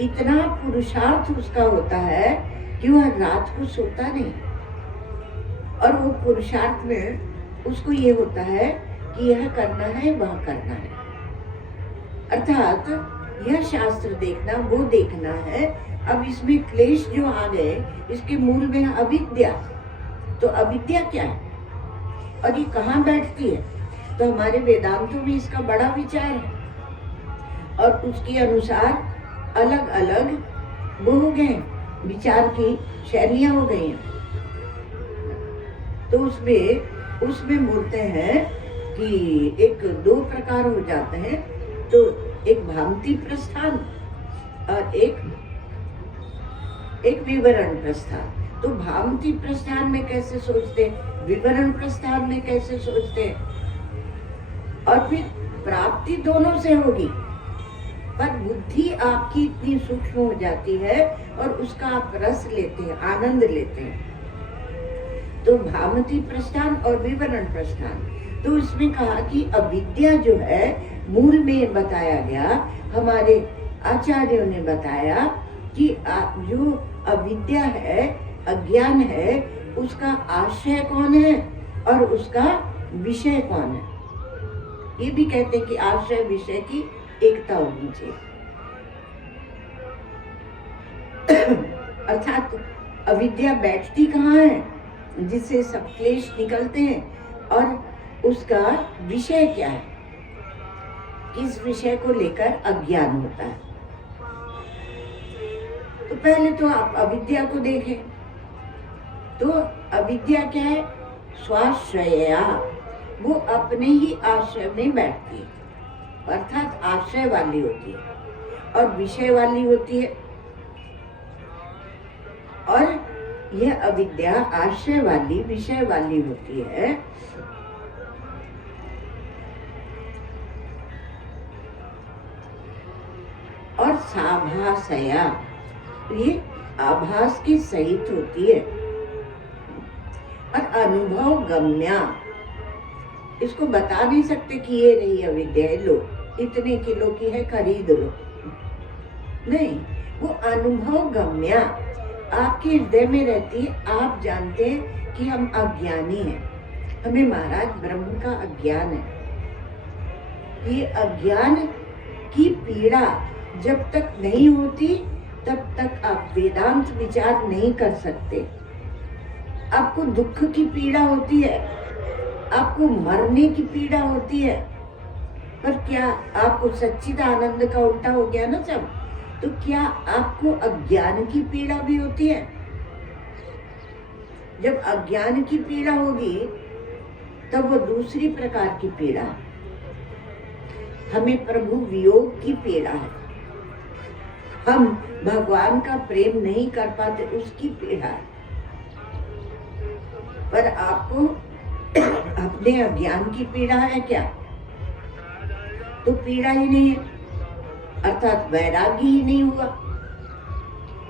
इतना पुरुषार्थ उसका होता है कि वह रात को सोता नहीं, और वो पुरुषार्थ में उसको ये होता है कि यह करना है, वह करना है। अर्थात यह शास्त्र देखना, वो देखना है। अब इसमें क्लेश जो आ गए, इसके मूल में अविद्या। तो अविद्या क्या है और ये कहाँ बैठती है? तो हमारे वेदांतों में इसका बड़ा विचार है, और उसके अनुसार अलग अलग वो हो गए, विचार की शैलियां हो गई हैं। तो उसमें बोलते हैं कि एक दो प्रकार हो जाते हैं। तो एक भांति प्रस्थान और एक विवरण प्रस्थान। तो भांति प्रस्थान में कैसे सोचते, विवरण प्रस्थान में कैसे सोचते, और फिर प्राप्ति दोनों से होगी, पर बुद्धि आपकी इतनी सूक्ष्म हो जाती है और उसका आप रस लेते हैं, आनंद लेते हैं। तो भांति प्रस्थान और विवरण प्रस्थान। तो इसमें कहा कि अविद्या जो है, मूल में बताया गया, हमारे आचार्यों ने बताया कि जो अविद्या है, अज्ञान है, उसका आश्रय कौन है और उसका विषय कौन है। ये भी कहते हैं कि आश्रय विषय की एकता होनी चाहिए। अर्थात अविद्या बैठती कहाँ है, जिससे सब क्लेश निकलते हैं, और उसका विषय क्या है, किस विषय को लेकर अज्ञान होता है। तो पहले तो आप अविद्या को देखें। तो अविद्या क्या है? स्वाश्रया, वो अपने ही आश्रय में बैठती है, अर्थात आश्रय वाली होती है, और विषय वाली होती है। और यह अविद्या आश्रय वाली, विषय वाली होती है। और साभासया, ये आभास की सहित होती है। और अनुभव गम्या, इसको बता नहीं सकते कि ये रही अविद्या, लो इतने किलो की है, खरीद लो, नहीं, वो अनुभव गम्या आपके हृदय में रहती है। आप जानते हैं कि हम अज्ञानी हैं, हमें महाराज ब्रह्म का अज्ञान है। ये अज्ञान की पीड़ा जब तक नहीं होती तब तक आप वेदांत विचार नहीं कर सकते। आपको दुख की पीड़ा होती है, आपको मरने की पीड़ा होती है, पर क्या आपको सच्चिदानंद का उल्टा हो गया ना सब, तो क्या आपको अज्ञान की पीड़ा भी होती है? जब अज्ञान की पीड़ा होगी तब वो दूसरी प्रकार की पीड़ा है। हमें प्रभु वियोग की पीड़ा है, हम भगवान का प्रेम नहीं कर पाते, उसकी पीड़ा है। पर आपको अपने अज्ञान की पीड़ा है क्या? तो पीड़ा ही नहीं है, अर्थात वैराग्य ही नहीं हुआ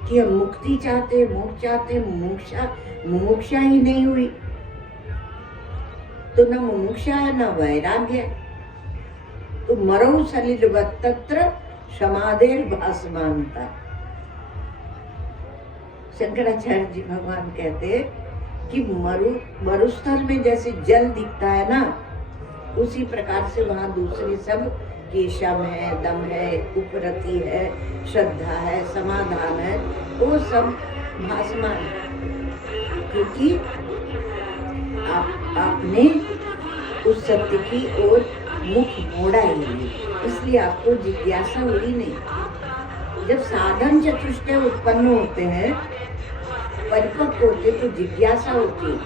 कि हम मुक्ति चाहते, मोक्ष चाहते, मुमुक्षा ही नहीं हुई, तो न मुमुक्षा है न वैराग्य है। तो मरो सलिलवत् तत्र समाधेर भासमानता। शंकराचार्य जी भगवान कहते हैं कि मरुस्थल में जैसे जल दिखता है ना, उसी प्रकार से वहां दूसरी सब केशम है, दम है, उपरति है, श्रद्धा है, समाधान है, वो सब भासमान है, क्योंकि आपने उस सत्य की ओर मुख मोड़ा ही नहीं, इसलिए आपको जिज्ञासा हुई नहीं। जब साधन चतुष्टय उत्पन्न होते हैं, परिपक्व होते, तो जिज्ञासा होती है,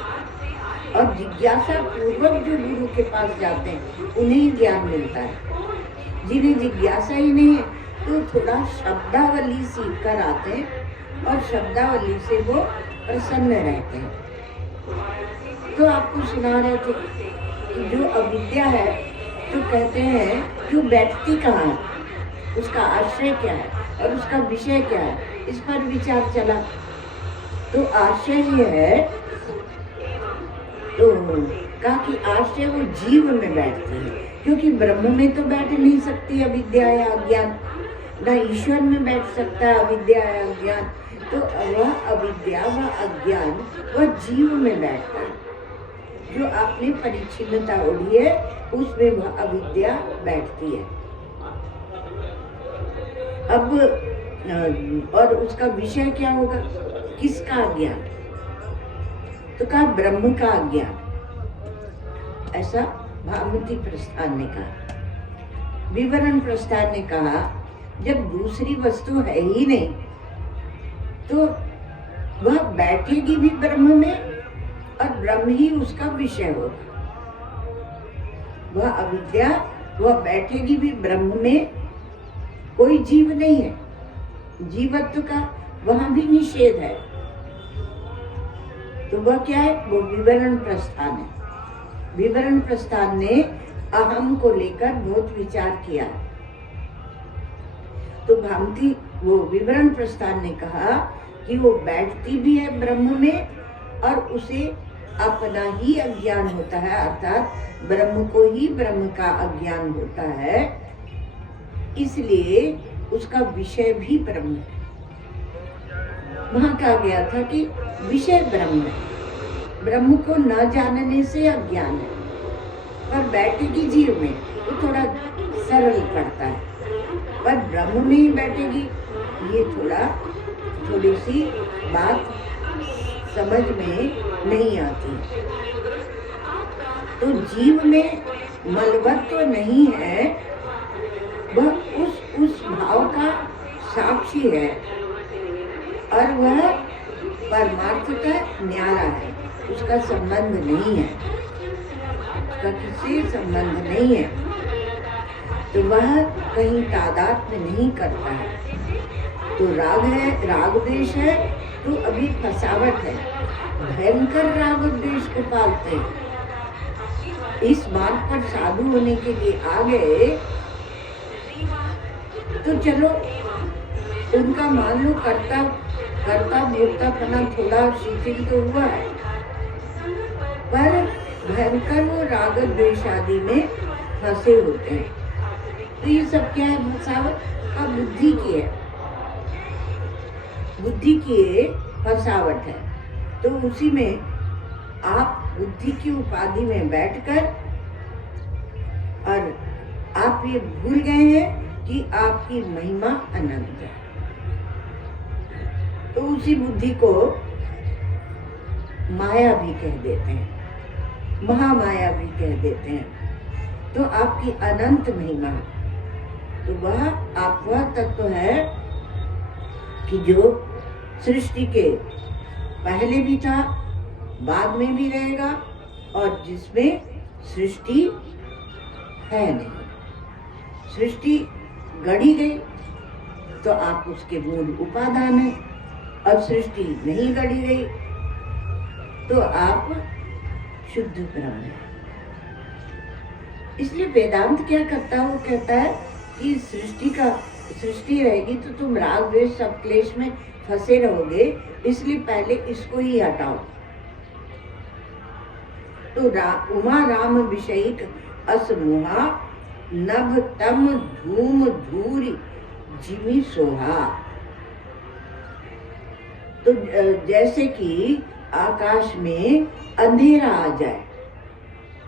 और जिज्ञासा पूर्वक जो गुरु के पास जाते हैं उन्हें ज्ञान मिलता है। जिन्हें जिज्ञासा ही नहीं है तो थोड़ा शब्दावली सीख कर आते हैं और शब्दावली से वो प्रसन्न रहते हैं। तो आपको सुना रहे थे कि जो अविद्या है, तो कहते हैं कि वो बैठती कहाँ है, उसका आश्रय क्या है और उसका विषय क्या है, इस पर विचार चला। तो आश्रय ये है, तो कहा कि आश्रय वो जीव में बैठती है, क्योंकि ब्रह्म में तो बैठ नहीं सकती अविद्या या अज्ञान, न ईश्वर में बैठ सकता है अविद्या या अज्ञान। तो वह अविद्या व अज्ञान वह जीव में बैठता है, जो आपने परिच्छिन्नता ओढ़ी है उसमें वह अविद्या बैठती है। अब और उसका विषय क्या होगा, किसका अज्ञान? तो कहा ब्रह्म का अज्ञान, ऐसा भामती प्रस्थान ने कहा। विवरण प्रस्थान ने कहा जब दूसरी वस्तु है ही नहीं तो वह बैठेगी भी ब्रह्म में और ब्रह्म ही उसका विषय होगा। वह अविद्या वह बैठेगी भी ब्रह्म में, कोई जीव नहीं है, जीवत्व का वहां भी निषेध है। तो वह क्या है, वो विवरण प्रस्थान है। विवरण प्रस्थान ने अहम को लेकर बहुत विचार किया। तो भामती वो विवरण प्रस्थान ने कहा कि वो बैठती भी है ब्रह्म में और उसे अपना ही अज्ञान होता है, अर्थात ब्रह्म को ही ब्रह्म का अज्ञान होता है, इसलिए उसका विषय भी ब्रह्म है। वहां कहा गया था कि विषय ब्रह्म है, ब्रह्म को न जानने से अज्ञान है, पर बैठेगी जीव में वो थोड़ा सरल पड़ता है, पर ब्रह्म में ही बैठेगी ये थोड़ी सी बात समझ में नहीं आती। तो जीव में मलवत्व नहीं है, वह उस भाव का साक्षी है और वह परमार्थतः न्यारा है, उसका संबंध नहीं है, उसका किसी संबंध नहीं है। तो वह कहीं तादात्म्य नहीं करता है। तो राग है, राग द्वेष है, तो अभी फसावट है, भयंकर राग द्वेष को पालते हैं। इस मार्ग पर साधु होने के लिए आ गए तो चलो उनका मान लो करता भोगतापना थोड़ा शिथिल तो हुआ है, पर भयंकर वो राग द्वेष आदि में फंसे होते हैं। तो ये सब क्या है? फसावट का बुद्धि की है, बुद्धि की फसावट है। तो उसी में आप बुद्धि की उपाधि में बैठकर और आप ये भूल गए हैं कि आपकी महिमा अनंत है। तो उसी बुद्धि को माया भी कह देते हैं, महामाया भी कह देते हैं। तो आपकी अनंत महिमा, तो वह तत्व है कि जो सृष्टि के पहले भी था, बाद में भी रहेगा, और जिसमें सृष्टि है नहीं। सृष्टि गढ़ी गई तो आप उसके मूल उपादान है, और सृष्टि नहीं गढ़ी गई तो आप शुद्ध ब्रह्म है। इसलिए वेदांत क्या करता है? वो कहता है कि सृष्टि रहेगी तो तुम राग द्वेष सब क्लेश में फंसे रहोगे, इसलिए पहले इसको ही हटाओ। तो उमा राम विषयिक असमोहा नभ तम धूम धूरी जिमी सोहा। तो जैसे कि आकाश में अंधेरा आ जाए,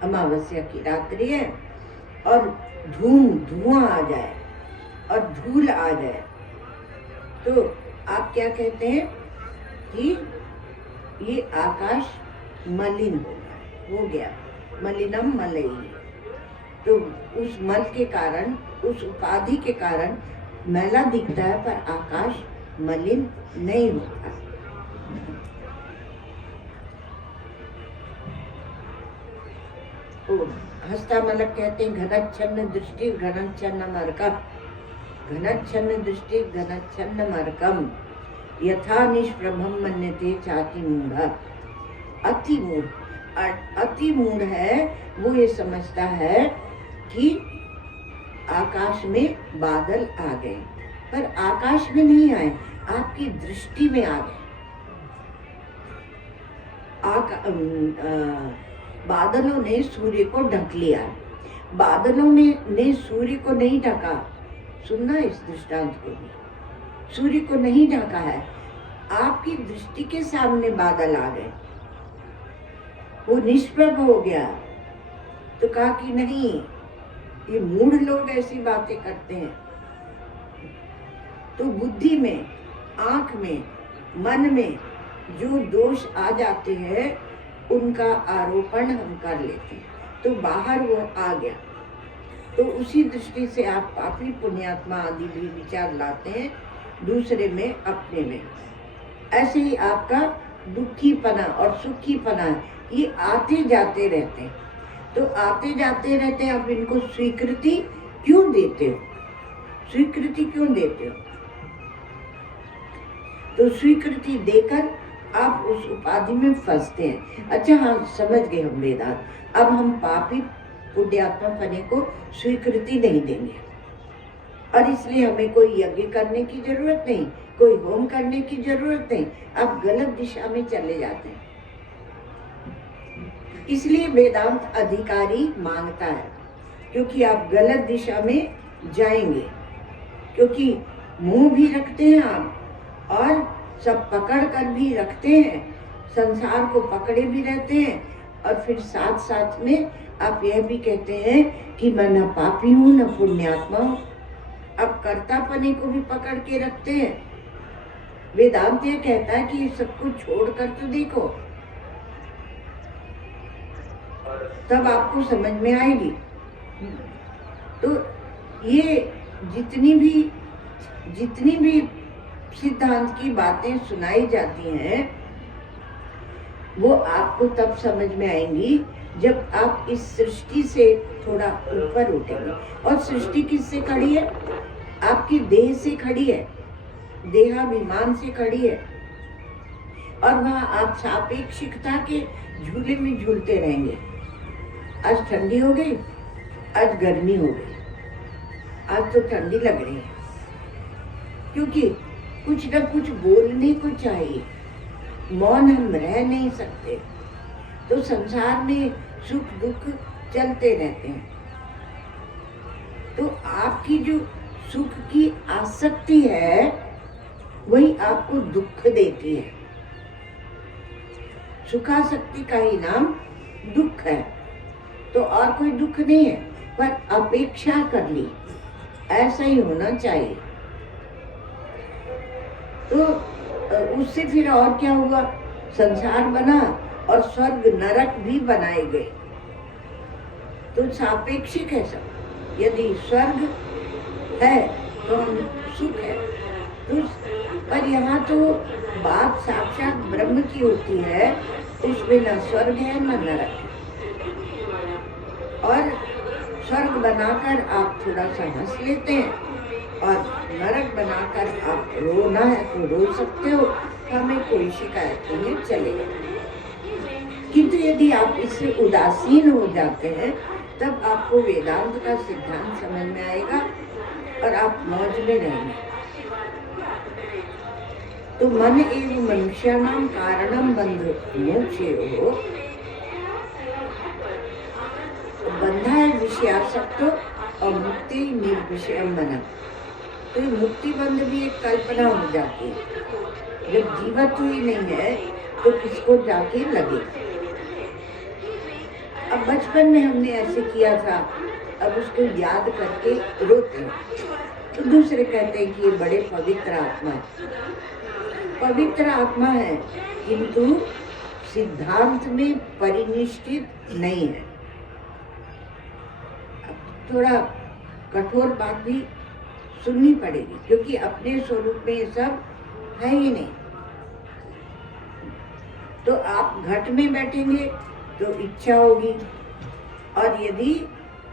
अमावस्या की रात्रि है, और धुआं आ जाए और धूल आ जाए, तो आप क्या कहते हैं कि ये आकाश मलिन हो गया, मलिनम मलई। तो उस मल के कारण, उस उपाधि के कारण मैला दिखता है, पर आकाश मलिन नहीं होता। तो हस्तामलक कहते हैं घनच्छन्न दृष्टि घनच्छन्न मर्कम, घनच्छन्न दृष्टि घनच्छन्न मर्कम यथा निष्प्रभम मन्यते चाति मूढ़। अति मूढ़, अति मूढ़ है वो ये समझता है कि आकाश में बादल आ गए, पर आकाश में नहीं आए, आपकी दृष्टि में आ गए। बादलों ने सूर्य को ढक लिया, बादलों ने सूर्य को नहीं ढका। सुनना इस दृष्टांत को भी, सूर्य को नहीं ढका है, आपकी दृष्टि के सामने बादल आ गए, वो निष्प्रभ हो गया। तो कहा कि नहीं, ये मूढ़ लोग ऐसी बातें करते हैं। तो बुद्धि में, आंख में, मन में जो दोष आ जाते हैं उनका आरोपण हम कर लेते हैं, तो बाहर वो आ गया। तो उसी दृष्टि से आप पापी पुण्यात्मा आदि भी विचार लाते हैं दूसरे में, अपने में। ऐसे ही आपका दुखीपना और सुखीपना ये आते जाते रहते हैं। तो आते जाते रहते हैं, आप इनको स्वीकृति क्यों देते हो? स्वीकृति क्यों देते हो? तो स्वीकृति देकर आप उस उपाधि में फंसते हैं। अच्छा हाँ, समझ गए हम वेदांत। अब हम पापी पुण्यात्मा पने को स्वीकृति नहीं देंगे, और इसलिए हमें कोई यज्ञ करने की जरूरत नहीं, कोई होम करने की जरूरत नहीं। आप गलत दिशा में चले जाते हैं। इसलिए वेदांत अधिकारी मांगता है, क्योंकि आप गलत दिशा में जाएंगे, क्योंकि मुंह भी रखते हैं आप, और सब पकड़ कर भी रखते हैं, संसार को पकड़े भी रहते हैं, और फिर साथ साथ में आप यह भी कहते हैं कि मैं न पापी हूँ न पुण्यात्मा हूँ। अब कर्तापने को भी पकड़ के रखते हैं। वेदांत ये कहता है कि ये सब कुछ छोड़ कर तो देखो, तब आपको समझ में आएगी। तो ये जितनी भी सिद्धांत की बातें सुनाई जाती हैं वो आपको तब समझ में आएंगी जब आप इस सृष्टि से थोड़ा ऊपर उठेंगे। और सृष्टि किससे खड़ी है? आपकी देह से खड़ी है, देहाभिमान से खड़ी है, और वहाँ आप सापेक्षिकता के झूले में झूलते रहेंगे। आज ठंडी हो गई, आज गर्मी हो गई, आज तो ठंडी लग रही है, क्योंकि कुछ न कुछ बोलने को चाहिए। मौन हम रह नहीं सकते। तो संसार में सुख दुख चलते रहते हैं। तो आपकी जो सुख की आसक्ति है वही आपको दुख देती है। सुखासक्ति का ही नाम दुख है। तो और कोई दुख नहीं है, पर अपेक्षा कर ली, ऐसा ही होना चाहिए। तो उससे फिर और क्या हुआ, संसार बना और स्वर्ग नरक भी बनाए गए। तो सापेक्षिक है सब। यदि स्वर्ग है तो हम सुख है, तो पर यहाँ तो बात साक्षात ब्रह्म की होती है, उसमें न स्वर्ग है न नरक है। और स्वर्ग बनाकर आप थोड़ा सा हंस लेते हैं और नरक बनाकर आप रोना है तो रो सकते हो, हमें कोई शिकायत नहीं, चलेगा। किंतु यदि आप इससे उदासीन हो जाते हैं तब आपको वेदांत का सिद्धांत समझ में आएगा और आप मौज में रहेंगे। तो मन एवं मनुष्याणां कारणं बंध मोक्षेयो, बंधा है विषयासक्तो और मुक्ति निर्विषयम मन। तो मुक्ति बंध भी एक कल्पना हो जाती है। जब जीवत ही नहीं है तो किसको जाके लगेगा। अब बचपन में हमने ऐसे किया था, अब उसको याद करके रोते हैं। तो दूसरे कहते हैं कि ये बड़े पवित्र आत्मा है। पवित्र आत्मा है किंतु सिद्धांत में परिनिष्ठित नहीं है। थोड़ा कठोर बात भी सुननी पड़ेगी, क्योंकि अपने स्वरूप में ये सब है ही नहीं। तो आप घट में बैठेंगे तो इच्छा होगी, और यदि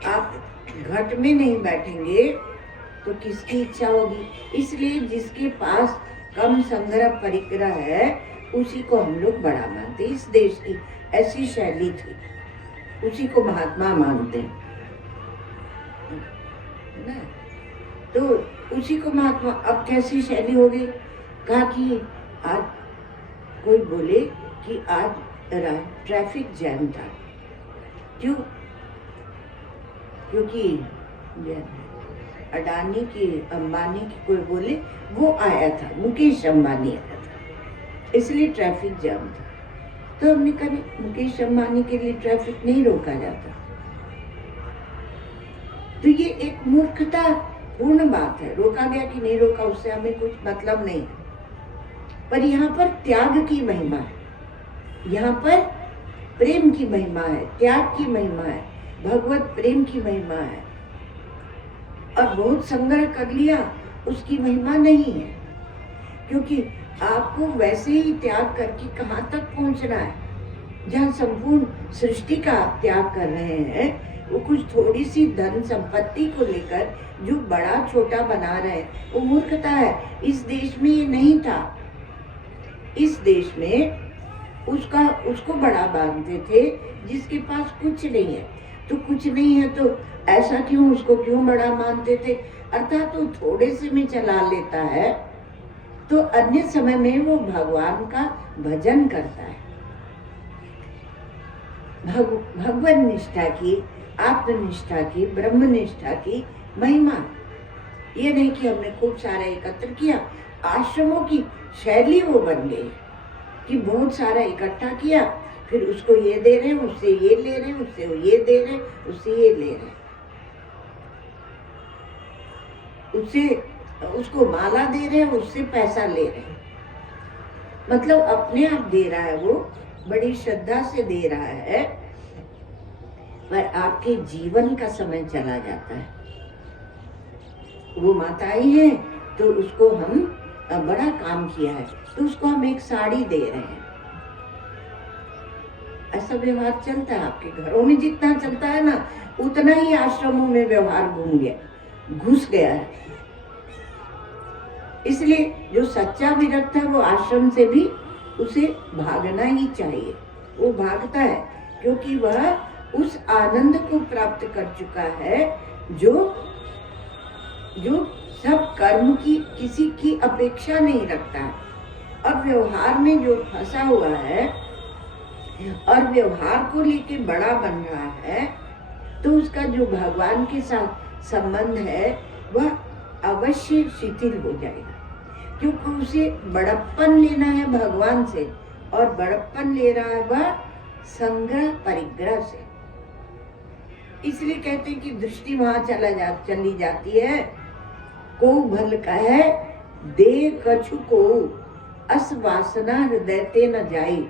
आप घट में नहीं बैठेंगे तो किसकी इच्छा होगी। इसलिए जिसके पास कम संग्रह परिग्रह है उसी को हम लोग बड़ा मानते। इस देश की ऐसी शैली थी, उसी को महात्मा मानते हैं ना। तो उसी को महात्मा। अब कैसी शैली हो गई, कहा कि आज कोई बोले कि आज ट्रैफिक जैम था, क्यों? क्योंकि अडानी की अंबानी की कोई बोले वो आया था, मुकेश अंबानी आया था, इसलिए ट्रैफिक जाम था। तो हमने कहा मुकेश अंबानी के लिए ट्रैफिक नहीं रोका जाता। तो ये एक मूर्खता पूर्ण बात है। रोका गया कि नहीं रोका उससे हमें कुछ मतलब नहीं। पर यहाँ पर त्याग की महिमा है, यहाँ पर प्रेम की महिमा है, त्याग की महिमा है, भगवत प्रेम की महिमा है। और बहुत संग्रह कर लिया उसकी महिमा नहीं है, क्योंकि आपको वैसे ही त्याग करके कहाँ तक पहुँचना है। जहाँ संपूर्ण सृष्टि का आप त्याग कर रहे हैं, वो कुछ थोड़ी सी धन संपत्ति को लेकर जो बड़ा छोटा बना रहे हैं, वो मूर्खता है। इस देश में ये नहीं था। इस देश में उसको बड़ा मानते थे जिसके पास कुछ नहीं है। तो कुछ नहीं है तो ऐसा क्यों, उसको क्यों बड़ा मानते थे? अर्थात तो थोड़े से में चला लेता है, तो अन्य समय में वो भगवान का भजन करता है। भगवान निष्ठा की, आत्मनिष्ठा की, ब्रह्म निष्ठा की महिमा। ये नहीं कि हमने खूब सारा एकत्र किया। आश्रमों की शैली वो बन गई कि बहुत सारा इकट्ठा किया, फिर उसको ये दे रहे हैं, उससे ये ले रहे हैं, उससे ये दे रहे हैं, उससे ये ले रहे हैं, उसको माला दे रहे हैं, उससे पैसा ले रहे हैं। मतलब अपने आप दे रहा है, वो बड़ी श्रद्धा से दे रहा है, पर आपके जीवन का समय चला जाता है। वो माताएं हैं तो उसको हम बड़ा काम किया है तो उसको हम एक साड़ी दे रहे हैं। ऐसा व्यवहार चलता है आपके घरों में। जितना चलता है ना, उतना ही आश्रमों में व्यवहार घुस गया है। इसलिए जो सच्चा विरक्त है वो आश्रम से भी उसे भागना ही चाहिए। वो भागता है क्योंकि वह उस आनंद को प्राप्त कर चुका है जो सब कर्म की किसी की अपेक्षा नहीं रखता है। और व्यवहार में जो फंसा हुआ है और व्यवहार को लेके बड़ा बन रहा है, तो उसका जो भगवान के साथ संबंध है वह अवश्य शिथिल हो जाएगा, क्योंकि उसे बड़प्पन लेना है भगवान से, और बड़प्पन ले रहा है वह संग्रह परिग्रह से। इसलिए कहते हैं कि दृष्टि वहां चली जाती है। को भल कहे दे कछु को, अस वासना हृदय ते न जाई।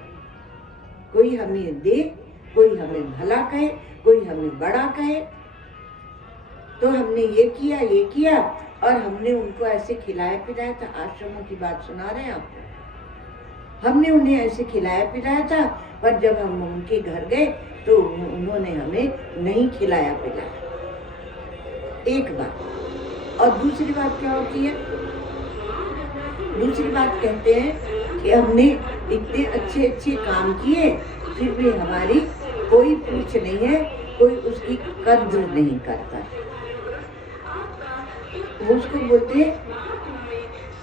कोई हमें दे, कोई हमें भला कहे, कोई हमें बड़ा कहे, तो हमने ये किया और हमने उनको ऐसे खिलाया पिलाया था। आश्रमों की बात सुना रहे हैं आपको। हमने उन्हें ऐसे खिलाया पिलाया था, पर जब हम उनके घर गए तो उन्होंने हमें नहीं खिलाया पिलाया। एक बात। और दूसरी बात क्या होती है? दूसरी बात कहते हैं कि हमने इतने अच्छे अच्छे काम किए, फिर भी हमारी कोई पूछ नहीं है, कोई उसकी कद्र नहीं करता। उसको बोलते हैं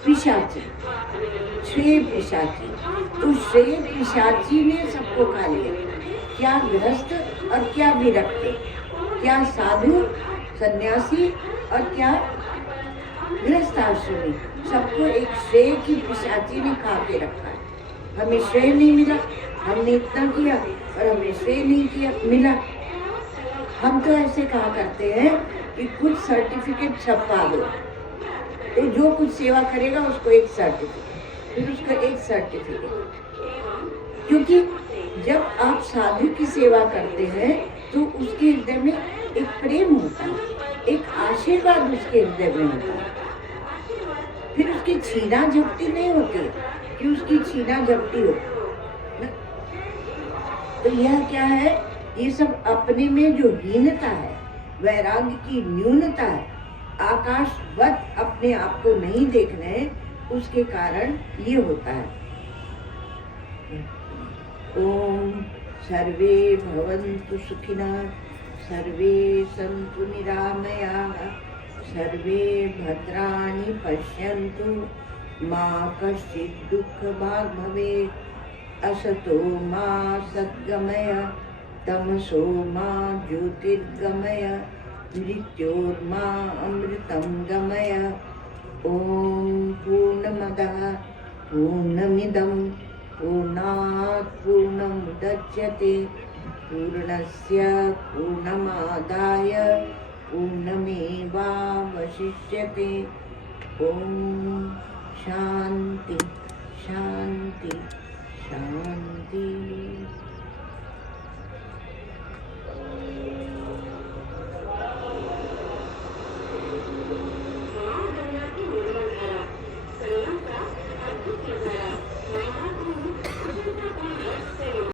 पिशाची, श्रेय पिशाची। तो श्रेय पिशाची ने सबको खा लिया। क्या गृहस्थ और क्या विरक्त, क्या साधु सन्यासी और क्या गृहस्थ आश्रमी, सबको एक श्रेय की पिशाची ने खा के रखा है। हमें श्रेय नहीं मिला, हमने इतना किया और हमें श्रेय नहीं किया मिला। हम तो ऐसे कहा करते हैं कि कुछ सर्टिफिकेट छपवा दो, तो जो कुछ सेवा करेगा उसको एक सर्टिफिकेट, फिर उसका एक सर्टिफिकेट। क्योंकि जब आप साधु की सेवा करते हैं तो उसके हृदय में एक प्रेम होता है, एक आशीर्वाद उसके हृदय में होता है। फिर उसकी छीना झपटी नहीं होती कि उसकी छीना झपटी हो। तो यह क्या है? ये सब अपने में जो हीनता है, वैराग्य की न्यूनता है, आकाशवत अपने आप को नहीं देख रहे, उसके कारण ये होता है। ओम सर्वे भवन्तु सुखिनः, सर्वे सन्तु निरामयाः, सर्वे भद्राणि पश्यन्तु, मा कश्चित् दुःखभाग् भवेत्। असतो मा सद्गमय, तमसो मा ज्योतिर्गमय, मृत्योर्मा अमृतं गमय। ओम पूर्णमदः पूर्णमिदं पूर्णात् पूर्णमुदच्यते, पूर्णस्य पूर्णमादाय पूर्णमेवावशिष्यते। ओम शांति शांति शांति।